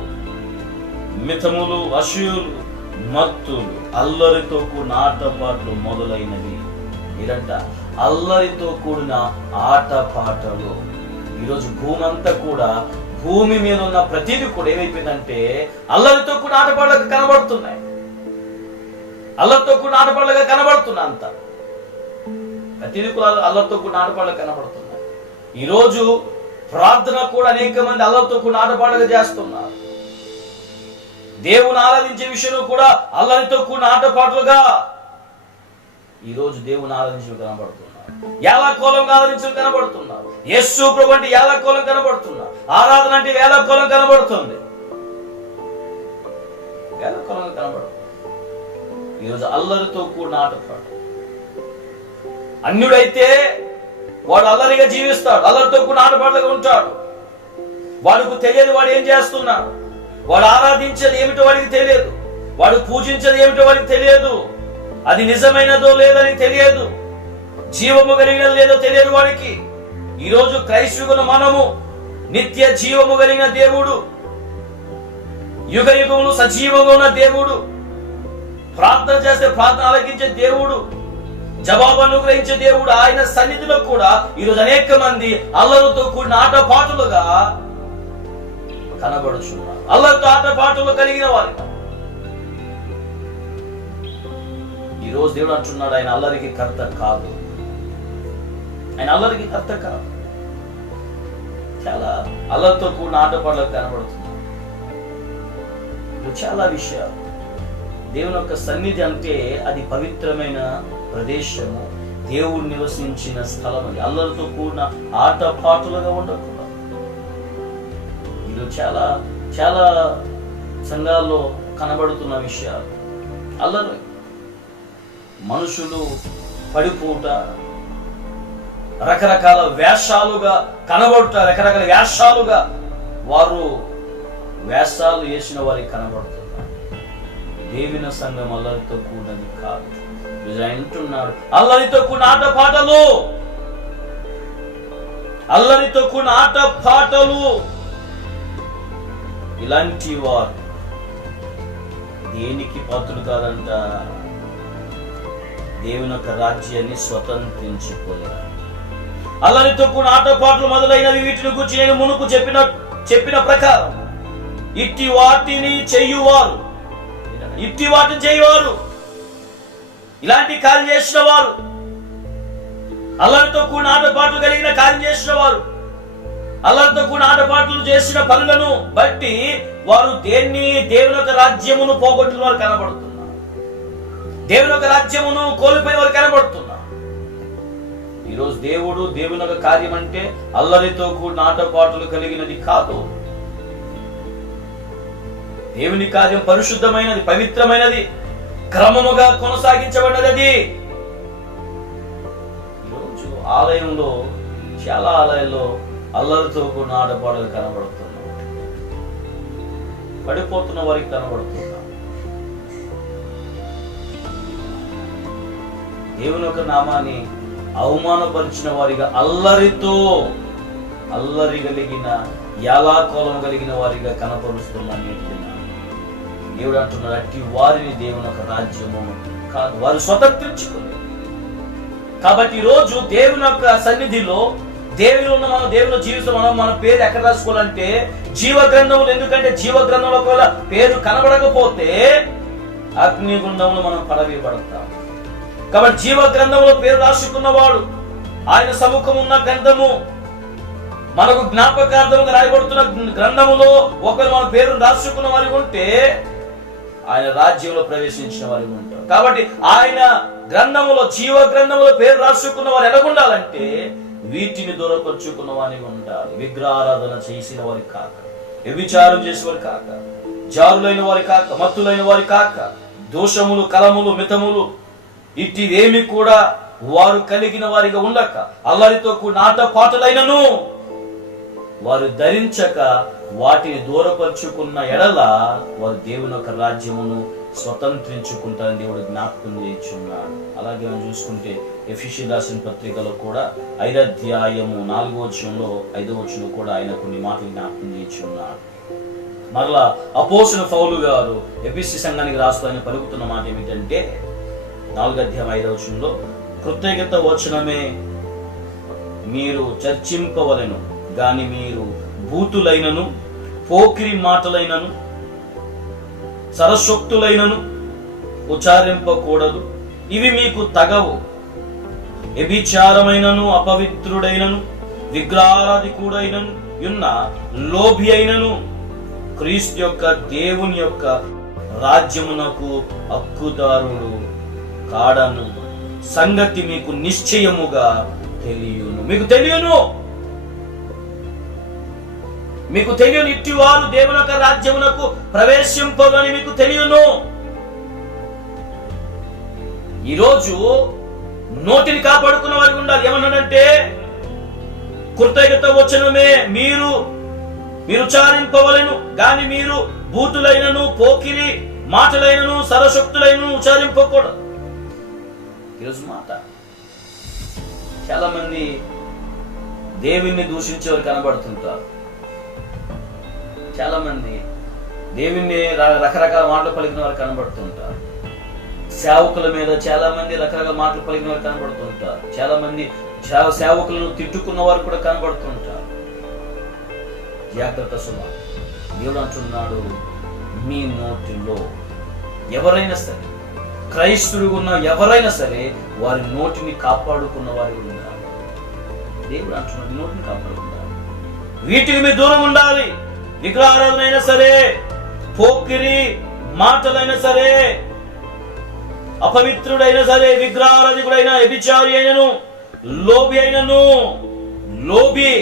మితములు, అసూయలు, మత్తులు, అల్లరితో కూడిన ఆటపాటలు మొదలైనవి. మీరంట అల్లరితో కూడిన ఆటపాటలు. ఈరోజు భూమంతా కూడా, భూమి మీద ఉన్న ప్రతిదీ కూడా ఏమైపోయిందంటే అల్లరితో కూడిన ఆటపాటలుగా కనబడుతున్నాయి. అల్లరితో కూడిన ఆటపాటలుగా కనబడుతున్నా అంత ప్రతిదీ కూడా అల్లరితో కూడిన ఆటపాటలుగా కనబడుతున్నాయి. ఈరోజు ప్రార్థన కూడా అనేక మంది అల్లరితో కూడిన ఆటపాటలుగా చేస్తున్నారు. దేవుని ఆరాధించే విషయంలో కూడా అల్లరితో కూడిన ఆటపాటలుగా ఈరోజు దేవుని ఆరాధించడం కనబడుతున్నారు. ఏలాకోలంగా ఆరాధించడం కనబడుతున్నారు. యేసు ప్రభు అంటే ఏలాకోలం కనబడుతున్నారు. ఆరాధన అంటే వేలాకోలం కనబడుతుంది, వేలాకోలంగా కనబడుతుంది. ఈరోజు అల్లరితో కూడిన ఆటపాట. అన్యుడైతే వాడు అల్లరిగా జీవిస్తాడు, అల్లరితో కూడిన ఆటపాటలుగా ఉంటాడు. వాడికి తెలియదు వాడు ఏం చేస్తున్నాడు, వాడు ఆరాధించేది ఏమిటో వాడికి తెలియదు, వాడు పూజించేది ఏమిటో వాడికి తెలియదు, అది నిజమైనదో లేదని తెలియదు, జీవము కలిగినది లేదో తెలియదు వాడికి. ఈరోజు క్రైస్తవులు మనము నిత్య జీవము కలిగిన దేవుడు, యుగ యుగములు సజీవంగా ఉన్న దేవుడు, ప్రార్థన చేస్తే ప్రార్థన ఆలకించే దేవుడు, జవాబు అనుగ్రహించే దేవుడు, ఆయన సన్నిధిలో కూడా ఈరోజు అనేక మంది అల్లరితో కూడిన ఆటపాటులుగా కనబడుచున్నారు. అల్లరితో ఆటపాటులు కలిగిన వారు. ఈరోజు దేవుడు అంటున్నాడు, ఆయన అల్లరికి కర్త కాదు, ఆయన అల్లరికి కర్త కాదు. చాలా అల్లరితో కూడిన ఆటపాటలకు కనబడుతుంది. చాలా విషయాలు. దేవుని యొక్క సన్నిధి అంటే అది పవిత్రమైన ప్రదేశము, దేవుడు నివసించిన స్థలం. అది అల్లరితో కూడిన ఆటపాటులుగా ఉండకూడదు. ఇది చాలా చాలా సంఘాల్లో కనబడుతున్న విషయాలు. అల్లరి, మనుషులు పడిపోట, రకరకాల వేషాలుగా కనబడుట, రకరకాల వేషాలుగా వారు వేషాలు వేసిన వారికి కనబడుతున్నారు. దేవుని సంఘం అల్లరితో కూడినది కాదు. అంటున్నాడు, అల్లరితో కూడిన ఆటపాటలు, అల్లరితో కూడిన ఆటపాటలు. ఇలాంటి వారు దేనికి పాత్రులు కాదంట, దేవుని యొక్క రాజ్యాన్ని స్వతంత్రించుకోలేరు. అల్లరితో కూడిన ఆటపాటలు మొదలైనవి వీటిని గురించి నేను మునుపు చెప్పిన ప్రకారం ఇట్టి వాటిని చెయ్యువారు, ఇలాంటి కార్యం చేసిన వారు, అల్లరితో కూడిన ఆటపాటలు కలిగిన కార్యం చేసిన వారు, అల్లరితో కూడిన ఆటపాటలు చేసిన పనులను బట్టి వారు దేవుని యొక్క రాజ్యమును పోగొట్టిన వారు కనబడుతున్నారు. దేవుని యొక్క రాజ్యమును కోల్పోయిన వారు కనబడుతున్నారు. ఈరోజు దేవుని యొక్క కార్యం అంటే అల్లరితో కూడిన ఆటపాటలు కలిగినది కాదు. దేవుని కార్యం పరిశుద్ధమైనది, పవిత్రమైనది, క్రమముగా కొనసాగించబడినది. ఈరోజు ఆలయంలో, చాలా ఆలయాల్లో అల్లరితో కూడిన ఆటపాటలు కనబడుతున్నాయి. పడిపోతున్న వారికి కనబడుతున్నా. దేవుని యొక్క నామాన్ని అవమానపరిచిన వారిగా, అల్లరి కలిగిన, యాలాకోలం కలిగిన వారిగా కనపరుస్తున్నాను. దేవుడు అంటున్నాడు, అట్టి వారిని దేవుని యొక్క రాజ్యము కాదు, వారు స్వతంత్రించుకోలేదు. కాబట్టి ఈరోజు దేవుని యొక్క సన్నిధిలో, దేవుని మనం దేవుని జీవితం మన పేరు ఎక్కడ రాసుకోవాలంటే జీవ గ్రంథములు. ఎందుకంటే జీవ గ్రంథంలో ఒకవేళ పేరు కనబడకపోతే అగ్నిగుండంలో మనం పడవేయబడతాం. కాబట్టి జీవ గ్రంథంలో పేరు రాసుకున్నవాడు, ఆయన సముఖం ఉన్న గ్రంథము, మనకు జ్ఞాపకార్థంగా రాయబడుతున్న గ్రంథములో ఒకవేళ మన పేరు రాసుకున్న వారి ఉంటే ఆయన రాజ్యంలో ప్రవేశించిన వారి ఉంటారు. కాబట్టి ఆయన గ్రంథములో, జీవ గ్రంథములో పేరు రాసుకున్న వారు ఎలాగుండాలంటే వీటిని దూరపరుచుకున్న వారిని ఉండాలి. విగ్రహారాధన చేసిన వారి కాక, వ్యభిచారం చేసేవారు కాక, జారులైన వారి కాక, మత్తులైన వారి కాక, దోషములు, కలములు, మితములు ఇట్టివేమి కూడా వారు కలిగిన వారిగా ఉండక, అల్లరితో కూడిన ఆటపాటలైనను వారు ధరించక వాటిని దూరపరుచుకున్న ఎడల వారు దేవుని యొక్క రాజ్యమును స్వతంత్రించుకుంటారని దేవుడు జ్ఞాపకం చేయించున్నాడు. అలాగే మనం చూసుకుంటే ఎఫెసీయులకు రాసిన పత్రికలో కూడా 5వ అధ్యాయము 4వ వచనంలో 5వ వచనంలో కూడా ఆయన కొన్ని మాటలు జ్ఞాపకం చేయించున్నాడు. మరలా అపోస్తలుడైన పౌలు గారు ఎఫెసీ సంఘానికి రాస్తూ ఆయన పలుకుతున్న మాట ఏమిటంటే 4వ అధ్యాయం 5వ వచనంలో, కృతజ్ఞత వచనమే మీరు చర్చింపవలెను గాని మీరు భూతులైనను, పోకిరి మాటలైనను, సరసొక్తులైనను ఉచ్చారింపకూడదు. ఇవి మీకు తగవు. వ్యభిచారమైనను, అపవిత్రుడైనను, విగ్రహారాధికుడైనను ఉన్న లోభి అయినను క్రీస్తు యొక్క దేవుని యొక్క రాజ్యమునకు హక్కుదారుడు కాడను సంగతి మీకు నిశ్చయముగా తెలియను. మీకు తెలియను ఇట్టి వారు దేవుని యొక్క రాజ్యమునకు ప్రవేశింపదని మీకు తెలియను. ఈరోజు నోటిని కాపాడుకున్న వారికి ఉండాలి. ఏమన్నాడంటే కృతజ్ఞత వచనమే మీరు ఉచ్చారింపవలెను గాని మీరు భూతులైనను, పోకిరి మాటలైనను, సరశక్తులైనను ఉచ్చారింపకూడదు. ఈరోజు మాట చాలా మంది దేవుణ్ణి దూషించేవారు కనబడుతుంటారు. చాలా మంది దేవుణ్ణి రకరకాల మాటలు పలికిన వారు కనబడుతుంటారు. సేవకుల మీద చాలా మంది రకరకాల మాటలు పలికిన వారు కనబడుతుంటారు. చాలా మంది సేవకులను తిట్టుకున్న వారు కూడా కనబడుతుంటారు. జాగ్రత్త సుమా. దేవుడు అంటున్నాడు, మీ నోటిలో ఎవరైనా సరే, క్రైస్తుడు ఉన్న ఎవరైనా సరే వారి నోటిని కాపాడుకున్న వారి ఉండాలి. దేవుడు అంటున్నాడు, నోటిని కాపాడుకున్నారు. వీటికి మీరు దూరం ఉండాలి. విగ్రహారాధనైనా సరే, పోకిరి మాటలైనా సరే, అపవిత్రుడైనా సరే, విగ్రహారాధికుడైనా, వ్యభిచారి అయినను, లోబి అయినను, లోబి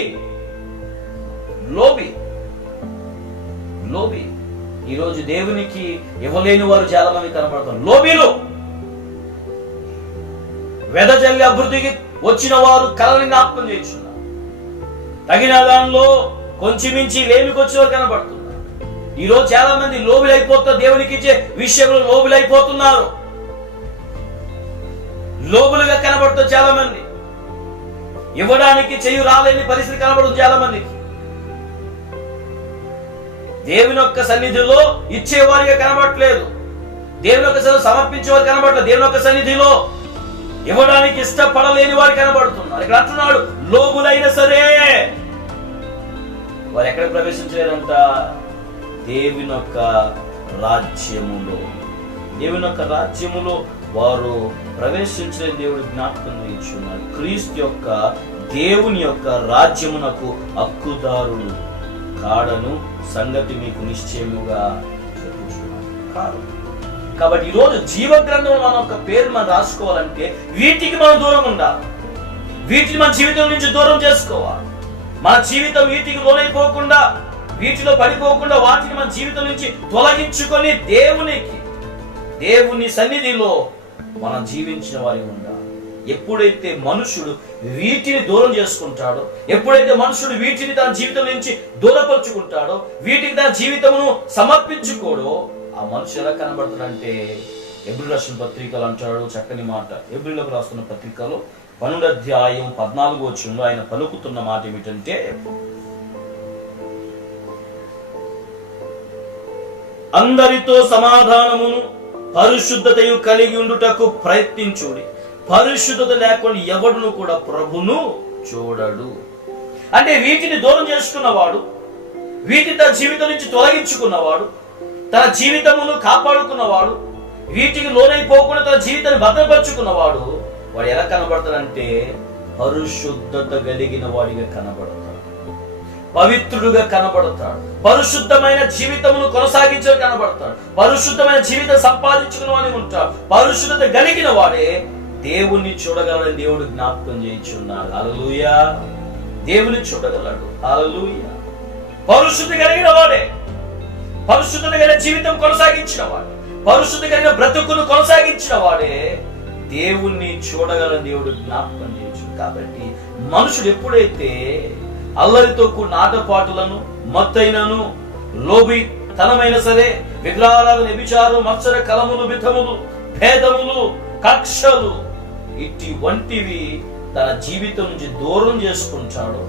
ఈరోజు దేవునికి ఇవ్వలేని వారు చాలా మంది కనపడతారు. లోబీలు, వెదజల్లి అభివృద్ధికి వచ్చిన వారు కళని జ్ఞాపకం చేస్తున్నారు. తగిన దానిలో కొంచెం మించి లేమికి వచ్చిన వారు కనపడుతున్నారు. ఈరోజు చాలా మంది లోబులైపోతారు. దేవునికి ఇచ్చే విషయంలో లోబులైపోతున్నారు. లోబులుగా కనబడుతారు. చాలా మంది ఇవ్వడానికి చెయ్యి రాలేని పరిస్థితి కనబడుతుంది చాలా మందికి. దేవుని యొక్క సన్నిధిలో ఇచ్చేవారిగా కనబడట్లేదు, దేవుని యొక్క సన్నిధిలో సమర్పించేవారు కనబడట్లేదు, దేవుని యొక్క సన్నిధిలో ఇవ్వడానికి ఇష్టపడలేని వారు కనబడుతున్నారు. ఇక్కడ అంటున్నాడు, లోబులైనా సరే వారు ఎక్కడ ప్రవేశించలేదంట? దేవుని యొక్క రాజ్యములో. దేవుని యొక్క రాజ్యములో వారు ప్రవేశించలేని దేవుడు జ్ఞాపకం ఇచ్చున్నాడు. క్రీస్తు యొక్క దేవుని యొక్క రాజ్యమునకు హక్కుదారులు కాడను సంగతి మీకు నిశ్చయముగా చెప్పుచున్నాను. కాబట్టి ఈరోజు జీవ గ్రంథంలో మన యొక్క పేరు మనం రాసుకోవాలంటే వీటికి మనం దూరం ఉండాలి, వీటిని మన జీవితం నుంచి దూరం చేసుకోవాలి. మన జీవితం వీటికి లోనైపోకుండా, వీటిలో పడిపోకుండా వాటిని మన జీవితం నుంచి తొలగించుకొని దేవుని సన్నిధిలో మనం జీవించిన వారి ఉండాలి. ఎప్పుడైతే మనుషుడు వీటిని దూరం చేసుకుంటాడో, ఎప్పుడైతే మనుషుడు వీటిని తన జీవితం నుంచి దూరపరుచుకుంటాడో, వీటికి తన జీవితమును సమర్పించుకోడో, ఆ మనుషుడు ఎలా కనబడతాడంటే, హెబ్రీయులకు రాసిన పత్రికలు అంటాడు చక్కని మాట. హెబ్రీయులకు రాస్తున్న పత్రికలో 12వ అధ్యాయం 14వ వచనంలో ఆయన పలుకుతున్న మాట ఏమిటంటే, అందరితో సమాధానమును పరిశుద్ధతయు కలిగి ఉండుటకు ప్రయత్నించుడి, పరిశుద్ధత లేకుండా ఎవడును కూడా ప్రభును చూడడు. అంటే వీటిని దూరం చేసుకున్నవాడు, వీటిని తన జీవితం నుంచి తొలగించుకున్నవాడు, తన జీవితమును కాపాడుకున్నవాడు, వీటికి లోనైపోకుండా తన జీవితాన్ని భద్రపరుచుకున్నవాడు, వాడు ఎలా కనబడతాడంటే పరిశుద్ధత కలిగిన వాడిగా కనబడతాడు, పవిత్రుడుగా కనబడతాడు, పరిశుద్ధమైన జీవితమును కొనసాగించడం కనబడతాడు, పరిశుద్ధమైన జీవితం సంపాదించుకున్న వాడిని ఉంటాడు. పరిశుద్ధత కలిగిన వాడే దేవుణ్ణి చూడగలడని దేవుడు జ్ఞాపకం చేయించున్నాడు. హల్లెలూయా. దేవుని చూడగలడు. హల్లెలూయా. పరిశుద్ధత కలిగిన వాడే, పరిశుద్ధత కలిగిన జీవితం కొనసాగించిన వాడు, పరిశుద్ధత కలిగిన బ్రతుకును కొనసాగించిన వాడే దేవుణ్ణి చూడగలని దేవుడు జ్ఞాపకం చేయొచ్చు. కాబట్టి మనుషుడు ఎప్పుడైతే అల్లరితో కూడిన ఆటపాటులను, మత్తైనను, లోభితనమైన సరే, విగ్రహాలను, వ్యభిచారం, మత్సర, కలములు, మిథములు, భేదములు, కక్షలు, ఇటువంటివి తన జీవితం నుంచి దూరం చేసుకుంటాడో,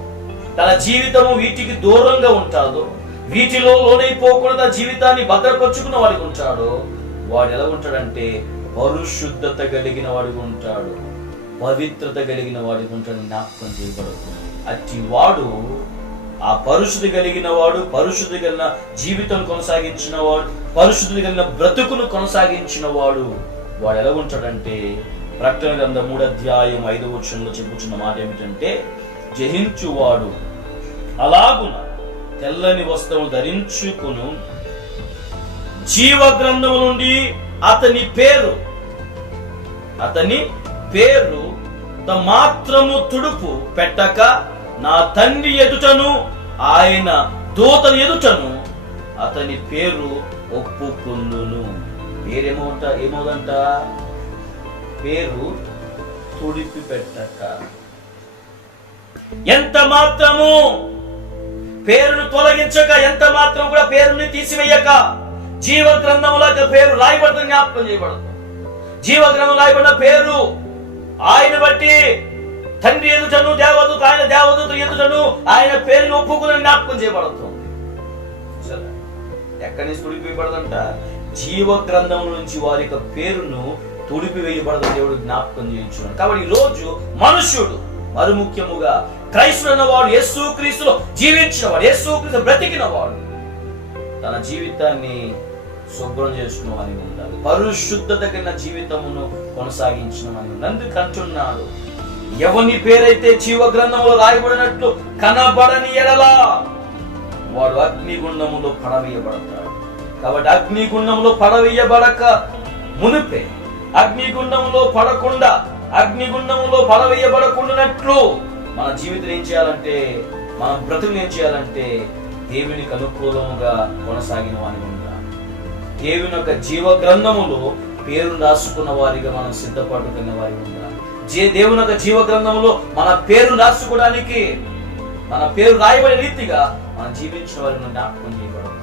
తన జీవితము వీటికి దూరంగా ఉంటాడో, వీటిలో లోనైపోకుండా తన జీవితాన్ని భద్రపరుచుకున్న వాడికి ఉంటాడో, వాడు ఎలా ఉంటాడంటే పరిశుద్ధత కలిగిన వాడిగా ఉంటాడు, పవిత్రత కలిగిన వాడిగా ఉంటాడు. జ్ఞాపకం చేయబడుతుంది. అట్టి వాడు, ఆ పరిశుద్ధి కలిగిన వాడు, పరిశుద్ధి కలిగిన జీవితం కొనసాగించిన వాడు, పరిశుద్ధి కలిగిన బ్రతుకును కొనసాగించిన వాడు, వాడు ఎలా ఉంటాడంటే, ప్రకటన గ్రంథం 3వ అధ్యాయం 5వ వచనంలో చెప్పుచున్న మాట ఏమిటంటే, జయించువాడు అలాగున తెల్లని వస్త్రము ధరించుకును జీవ గ్రంథము నుండి అతని పేరు మాత్రము తుడుపు పెట్టక నా తండ్రి ఎదుటను ఆయన దూతల ఎదుటను అతని పేరు ఒప్పుకొందును. ఏమోదంట? పేరు తుడిపి పెట్టక, ఎంత మాత్రము పేరును తొలగించక, ఎంత మాత్రం కూడా పేరుని తీసివేయక జీవ గ్రంథంలో పేరు రాయబడుతుంది, జ్ఞాపకం చేయబడుతుంది. జీవ గ్రంథం రాయబడిన పేరు ఆయన బట్టి తండ్రి ఎదుటను, దేవదూత, ఆయన దేవదూత ఎదుటను ఆయన పేరును ఒప్పుకుని జ్ఞాపకం చేయబడుతుంది. ఎక్కడి నుంచి తుడిపివేయబడదంట? జీవ గ్రంథం నుంచి వారి యొక్క పేరును తుడిపివేయబడదని దేవుడు జ్ఞాపకం చేయించున్నాడు. కాబట్టి ఈ రోజు మనుష్యుడు, మరి ముఖ్యముగా క్రైస్తవుడు అన్నవాడు, యేసుక్రీస్తులో జీవించిన వాడు, యేసుక్రీస్తు బ్రతికిన వాడు, తన జీవితాన్ని శుభ్రం చేసుకున్నామని ఉండాలి, పరిశుద్ధత కలిగిన జీవితమును కొనసాగించినమని ఉండాలి. అందుకంటున్నాడు, ఎవని పేరైతే జీవ గ్రంథంలో రాయబడినట్లు కనబడని ఎడలా వాడు అగ్నిగుండములో పడవేయబడతాడు. కాబట్టి అగ్నిగుండంలో పడవేయబడక మునిపే, అగ్నిగుండంలో పడకుండా, అగ్నిగుండంలో పడవేయబడకుండానట్లు మన జీవితం ఏం చేయాలంటే, మన బ్రతుకులు ఏం చేయాలంటే, దేవునికి అనుకూలముగా కొనసాగిన వారిని ఉండాలి. దేవుని యొక్క జీవ గ్రంథములో పేరు రాసుకున్న వారిగా మనం సిద్ధపడుతున్న వారి ఉండాలి. దేవుని యొక్క జీవ గ్రంథములో మన పేరు రాసుకోవడానికి, మన పేరు రాయబడే రీతిగా మనం జీవించిన వారిని జ్ఞాపకం చేయబడదు.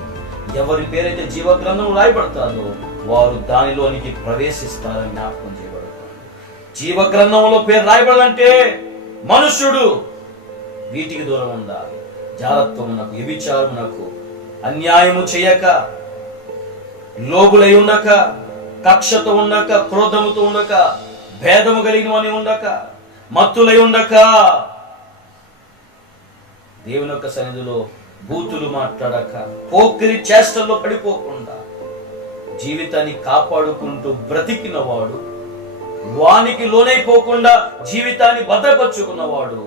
ఎవరి పేరైతే జీవ గ్రంథంలో రాయబడతారో వారు దానిలోనికి ప్రవేశిస్తారని జ్ఞాపకం చేయబడతారు. జీవ గ్రంథంలో పేరు రాయబడాలంటే మనుష్యుడు వీటికి దూరం ఉండాలి. జారత్వమునకు, వ్యభిచారమునకు, అన్యాయము చేయక, లోబులై ఉండక, కక్షతో ఉండక, క్రోధముతో ఉండక, భేదము కలిగిన వాని ఉండక, మత్తులై ఉండక, దేవుని యొక్క సన్నిధిలో బూతులు మాట్లాడక, పోకిరి చేష్టల్లో పడిపోకుండా జీవితాన్ని కాపాడుకుంటూ బ్రతికిన వాడు, వానికి లోనైపోకుండా జీవితాన్ని భద్రపరుచుకున్నవాడు,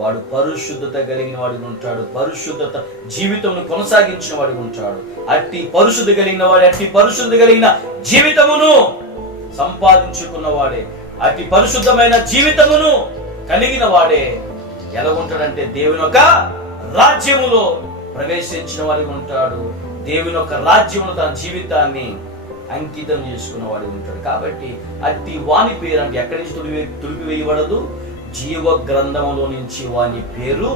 వాడు పరిశుద్ధత కలిగిన వాడిగా ఉంటాడు. పరిశుద్ధత జీవితమును కొనసాగించిన వాడిగా ఉంటాడు. అట్టి పరిశుద్ధ కలిగిన వాడే, అట్టి పరిశుద్ధ కలిగిన జీవితమును సంపాదించుకున్నవాడే, అట్టి పరిశుద్ధమైన జీవితమును కలిగిన వాడే ఎలా ఉంటాడంటే దేవుని యొక్క రాజ్యములో ప్రవేశించిన వాడిగా ఉంటాడు. దేవుని యొక్క రాజ్యములో తన జీవితాన్ని అంకితం చేసుకున్న వాడిగా ఉంటాడు. కాబట్టి అట్టి వాని పేరు అంటే ఎక్కడి నుంచి తుడిపివేయబడదు, జీవ గ్రంథములో నుంచి వాని పేరు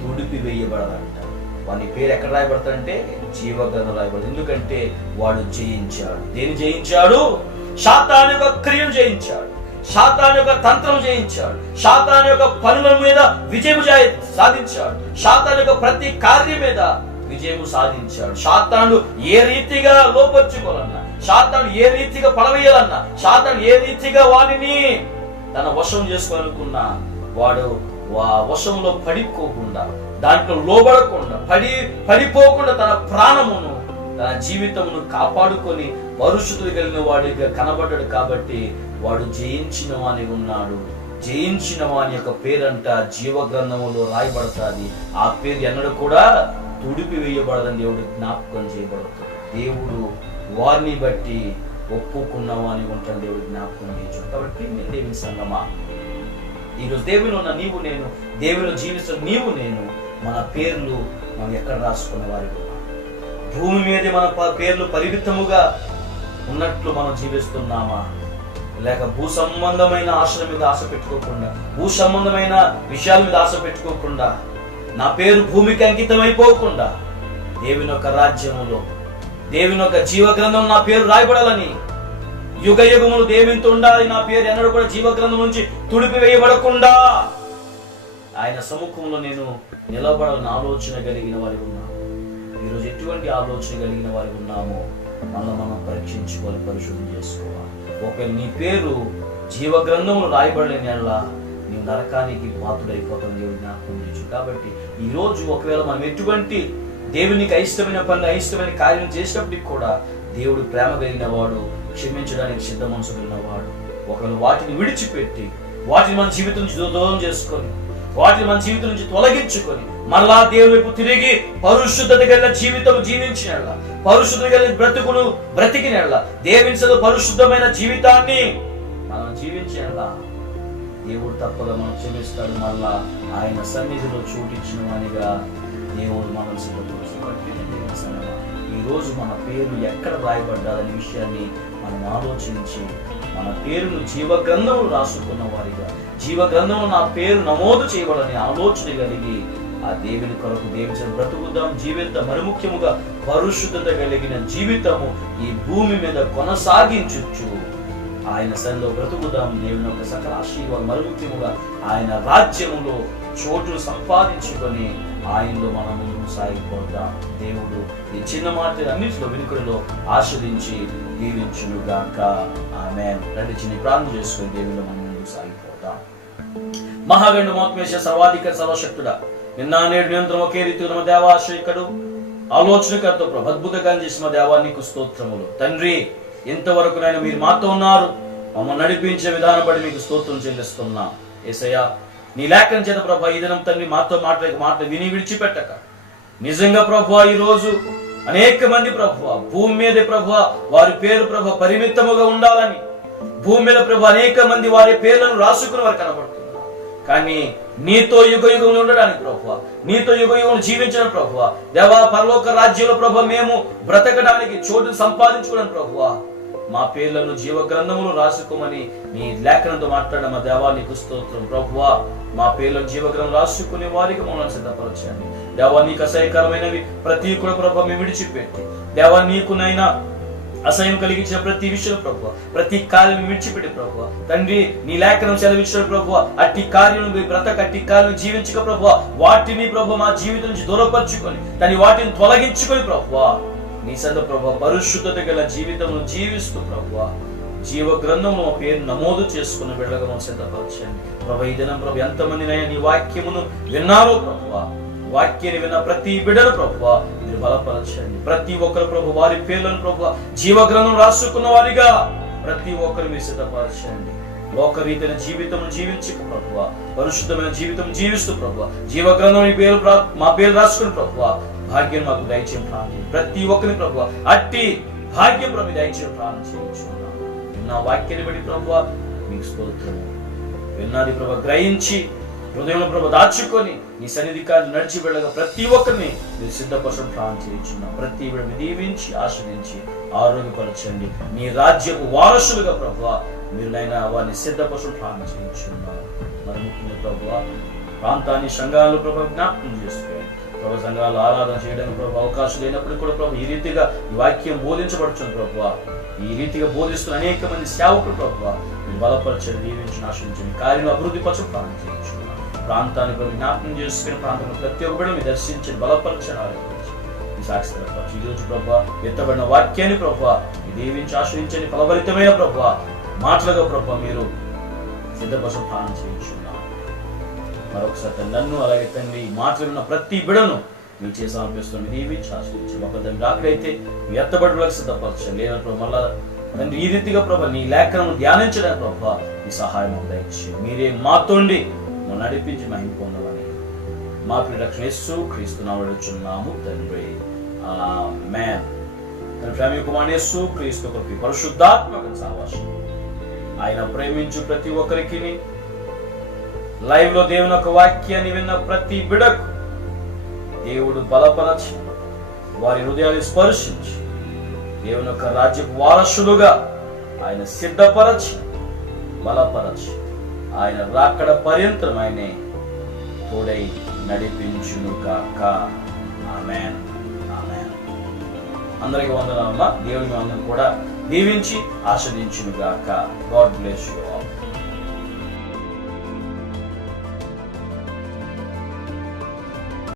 తుడిపివేయబడదంట. వాని పేరు ఎక్కడ రాయబడతాడంటే జీవ గ్రంథం రాయబడదు. ఎందుకంటే వాడు జయించాడు. దేని జయించాడు? సాతాను యొక్క క్రియను జయించాడు, సాతాను యొక్క తంత్రం జయించాడు, సాతాను యొక్క పనుల మీద విజయం సాధించాడు, సాతాను యొక్క ప్రతి కార్యం మీద విజయం సాధించాడు. సాతాను ఏ రీతిగా లోపరుచుకోవాలన్నా, సాతాను ఏ రీతిగా పడవేయాలన్నా, సాతాను ఏ రీతిగా వాడిని తన వశం చేసుకోవాలనుకున్నా, వాడు వశంలో పడిపోకుండా, దాంట్లో లోబడకుండా, పడిపోకుండా తన ప్రాణమును, తన జీవితమును కాపాడుకొని పరిశుద్ధుడు కలిగిన వాడిగా కనబడ్డాడు. కాబట్టి వాడు జయించిన వాని ఉన్నాడు. జయించిన వాని యొక్క పేరంట జీవ గ్రంథములో రాయబడతాది. ఆ పేరు ఎన్నడూ కూడా తుడిపి వేయబడదని దేవుడు జ్ఞాపకం చేయబడుతుంది. దేవుడు వారిని బట్టి ఒప్పుకున్న వాని ఉంటాను దేవుడు జ్ఞాపకం చేయించాడు. కాబట్టి నేను దేవుని సంగమా, ఈరోజు దేవుని ఉన్న నీవు నేను, దేవుని జీవిస్తున్న నీవు నేను, మన పేర్లు మనం ఎక్కడ రాసుకున్న వారి భూమి మీదే మన పేర్లు పరిమితముగా ఉన్నట్లు మనం జీవిస్తున్నామా? లేక భూ సంబంధమైన ఆశల మీద ఆశ పెట్టుకోకుండా, భూ సంబంధమైన విషయాల మీద ఆశ పెట్టుకోకుండా, నా పేరు భూమికి అంకితం అయిపోకుండా దేవుని యొక్క రాజ్యములో, దేవుని యొక్క జీవ గ్రంథం నా పేరు రాయబడాలని, యుగ యుగములు దేవునితో ఉండాలి, నా పేరు ఎన్నడూ కూడా జీవ గ్రంథం నుంచి తుడిపి వేయబడకుండా ఆయన సముఖంలో నేను నిలబడాలని ఆలోచన కలిగిన వారి ఉన్నాము. ఈరోజు ఎటువంటి ఆలోచన కలిగిన వారి ఉన్నామో మనం పరీక్షించుకోవాలి, పరిశోధన చేసుకోవాలి. ఒకవేళ నీ పేరు జీవ గ్రంథంలో రాయబడలేని అలా నీ నరకానికి పాత్రుడైపోతాం దేవుడు జ్ఞాపకం చేయొచ్చు. కాబట్టి ఈ రోజు ఒకవేళ మనం ఎటువంటి దేవునికి అయిష్టమైన పనులు, అయిష్టమైన కార్యం చేసినప్పటికి కూడా దేవుడు ప్రేమ కలిగిన వాడు, క్షమించడానికి సిద్ధ మనసు కలిగిన వాడు. ఒకవేళ వాటిని విడిచిపెట్టి, వాటిని మన జీవితం నుంచి దూరం చేసుకొని, వాటిని మన జీవితం నుంచి తొలగించుకొని మరలా దేవుని వైపు తిరిగి పరిశుద్ధత కలిగిన జీవితం జీవించిన, పరిశుద్ధత కలిగిన బ్రతుకును బ్రతికిన, దేవుని పరిశుద్ధమైన జీవితాన్ని మనం జీవించిన దేవుడు తప్పగా మనం క్షమిస్తాడు. మళ్ళా ఆయన సన్నిధిలో చోటిచ్చిన వానిగా దేవుడు మనం సిద్ధపరుస్తాడు. ఈ రోజు మన పేరు ఎక్కడ రాయబడ్డాలనే విషయాన్ని మనం ఆలోచించి మన పేరును జీవ గ్రంథంలో రాసుకున్న వారిగా, జీవ గ్రంథంలో నా పేరు నమోదు చేయబడాలని ఆలోచన కలిగి ఆ దేవుని కొరకు దేవుని బ్రతుకుదాం, జీవితం. మరి ముఖ్యముగా పరిశుద్ధత కలిగిన జీవితము ఈ భూమి మీద కొనసాగించు ఆయన సన్నిధిలో బ్రతుకుదాం. దేవుని యొక్క సకల ఆశీర్వాదం, మరి ముఖ్యముగా ఆయన రాజ్యములో చోటును సంపాదించుకొని ఆయనలో మనం ముందుకు సాగిపోతాం. దేవుడు ఈ చిన్న మాటలు అన్నింటిలో వినుకుడిలో ఆశ్రదించి దీవించును గాక. ఆమేన్. రండి చిన్న ప్రార్థన చేసుకుని దేవునిలో మనం ముందుకు సాగిపోతాం. మహాగండు మోత్మేశ సర్వాధిక సర్వశక్తుడా, నిన్న నేడు నిరంతరం ఒకే రీతి ఉన్న దేవాశ్రయకుడు, ఆలోచనకర్త ప్రభు, అద్భుతంగా చేసిన దేవా నీకు స్తోత్రములు. తండ్రి, ఇంతవరకు నేను మీరు మాతో ఉన్నారు, మమ్మల్ని నడిపించే విధానం బట్టి మీకు స్తోత్రం చెల్లిస్తున్నా. యేసయ్యా, నీ లేఖన చేత ప్రభు ఈ దినం తండ్రి మాతో మాట విని విడిచిపెట్టక, నిజంగా ప్రభు ఈ రోజు అనేక మంది ప్రభు భూమి మీద ప్రభు వారి పేరు ప్రభు పరిమితముగా ఉండాలని, భూమి మీద ప్రభు అనేక మంది వారి పేర్లను రాసుకుని వారు కనబడుతున్నారు. కానీ నీతో యుగ యుగంలో ఉండడానికి ప్రభు, నీతో యుగ యుగం జీవించడం ప్రభు, దేవా పరలోక రాజ్యంలో ప్రభు మేము బ్రతకడానికి చోటు సంపాదించుకోవడానికి ప్రభు మా పేర్లను జీవ గ్రంథములు రాసుకోమని నీ లేఖనంతో మాట్లాడిన మా దేవా నీకు స్తోత్రం. ప్రభువా, మా పేర్లను జీవ గ్రంథం రాసుకునే వారికి మమ్మల్ని సిద్ధపరచండి. దేవా, నీకు అసహ్యకరమైనవి ప్రతి కూడా ప్రభు మేము విడిచిపెట్టి, దేవా నీకునైనా అసహ్యం కలిగించిన ప్రతి విషయం ప్రభువా, ప్రతి కార్యం విడిచిపెట్టి ప్రభువా తండ్రి, నీ లేఖనం సెలవిచ్చిన ప్రభువా అట్టి కార్యం బ్రతక, అట్టి కార్యం జీవించక ప్రభువా, వాటిని ప్రభు మా జీవితం నుంచి దూరపరుచుకొని దాన్ని వాటిని తొలగించుకొని ప్రభువా నీ సొంత ప్రభువా పరిశుద్ధత గల జీవితం జీవిస్తూ ప్రభువా జీవ గ్రంథంలో పేరు నమోదు చేసుకున్న బిడ్డలుగా మనం సిద్ధపరచండి ప్రభు. ఈ దినం ప్రభు ఎంతమందినైనా నీ వాక్యమును విన్నారో ప్రభువా, వాక్యాన్ని విన్న ప్రతి బిడ్డను ప్రభువా మీరు బలపరచండి. ప్రతి ఒక్కరు ప్రభు వారి పేర్లను ప్రభువా జీవ గ్రంథం రాసుకున్న వారిగా ప్రతి ఒక్కరు మీరు సిద్ధపరచండి. లోకరీతైన జీవితం జీవించక ప్రభువా పరిశుద్ధమైన జీవితం జీవిస్తూ ప్రభువా జీవ గ్రంథం మా పేరు రాసుకుని ప్రభువా భాగ్యం మాకు దయచేయం ప్రార్థన. ప్రతి ఒక్కరిని ప్రభువా అట్టి భాగ్యం ప్రభు దయచేయం ప్రార్థన చేయించున్నాం. నా వాక్యాన్ని బట్టి ప్రభువా మీకు స్తోత్రము. విన్నది ప్రభు గ్రహించి హృదయంలో ప్రభు దాచుకొని నీ సన్నిధి కాదు నడిచి వెళ్ళగా ప్రతి ఒక్కరిని మీరు సిద్ధపరచడం ప్రార్థన చేయించున్నాం. ప్రతి బిడ్డని దీవించి ఆశ్రయించి ఆరోగ్యపరచండి. నీ రాజ్యపు వారసులుగా ప్రభువా మీరు నైనా వారిని సిద్ధపరచడం ప్రార్థన చేయించున్నాం. మరి ముఖ్యంగా ప్రభువా ప్రాంతాన్ని సంఘాలు ప్రభు జ్ఞాపకం చేసుకోండి. ప్రభు సంఘాలు ఆరాధన చేయడానికి ప్రభు అవకాశం లేనప్పుడు కూడా ప్రభు ఈ రీతిగా ఈ వాక్యం బోధించబడుతుంది ప్రభువా. ఈ రీతిగా బోధిస్తున్న అనేక మంది సేవకులు ప్రభువా మీరు బలపరచండి, దీవించి ఆశ్రయించండి, కార్యం అభివృద్ధి పరచడం ప్రార్థన చేయించున్నాం. ప్రాంతాన్ని ప్రభు జ్ఞాపకం చేసుకుని ప్రాంతంలో ప్రతి ఒక్కరు మీరు దర్శించండి, బలపరచండి, ఆరోగ్యించండి. సాక్షి ఈరోజు ప్రభువా ఎత్తబడిన వాక్యాన్ని ప్రభువా దీవించి ఆశ్రయించండి. ఫలభరితమైన ప్రభువా మాటలుగా ప్రభువా మీరు సిద్ధపరచడం ప్రార్థన చేయించున్నాం. మరొకసారి నన్ను అలాగే తండ్రి మాటలు విన్న ప్రతి బిడను మీరు చేసి సమర్పిస్తుంది దీవించి ఆశ్రయించండి. ఒక తండ్రి ఆకలైతే మీ ఎత్తబడులకు సిద్ధపరచండి. లేనప్పుడు మళ్ళా తండ్రి ఈ రీతిగా ప్రభా నీ లేఖనం ధ్యానించడానికి ప్రభా మీ సహాయం దయచేయండి. మీరే మాతోండి మనం నడిపించి మహిమ పొందమని మా ప్రియ రక్షణ యేసు క్రీస్తు నామములో అడుగుచున్నాము తండ్రి, ఆమేన్. తండ్రి కుమారుడు యేసు క్రీస్తు కృప పరిశుద్ధాత్మక సహవాసం ఆయన ప్రేమించు ప్రతి ఒక్కరికి లైవ్ లో దేవుని యొక్క వాక్యాన్ని విన్న ప్రతి బిడకు దేవుడు బలపరచి వారి హృదయాన్ని స్పర్శించి దేవుని యొక్క రాజ్యపు వారసులుగా ఆయన సిద్ధపరచి బలపరచి ఆయన రాకడ పర్యంతం ఆయనే తోడై నడిపించును గాక. ఆమేన్, ఆమేన్. అందరికీ వందనాలమ్మా. దేవుని అందరం కూడా దీవించి ఆస్వాదించును గాక. God bless you.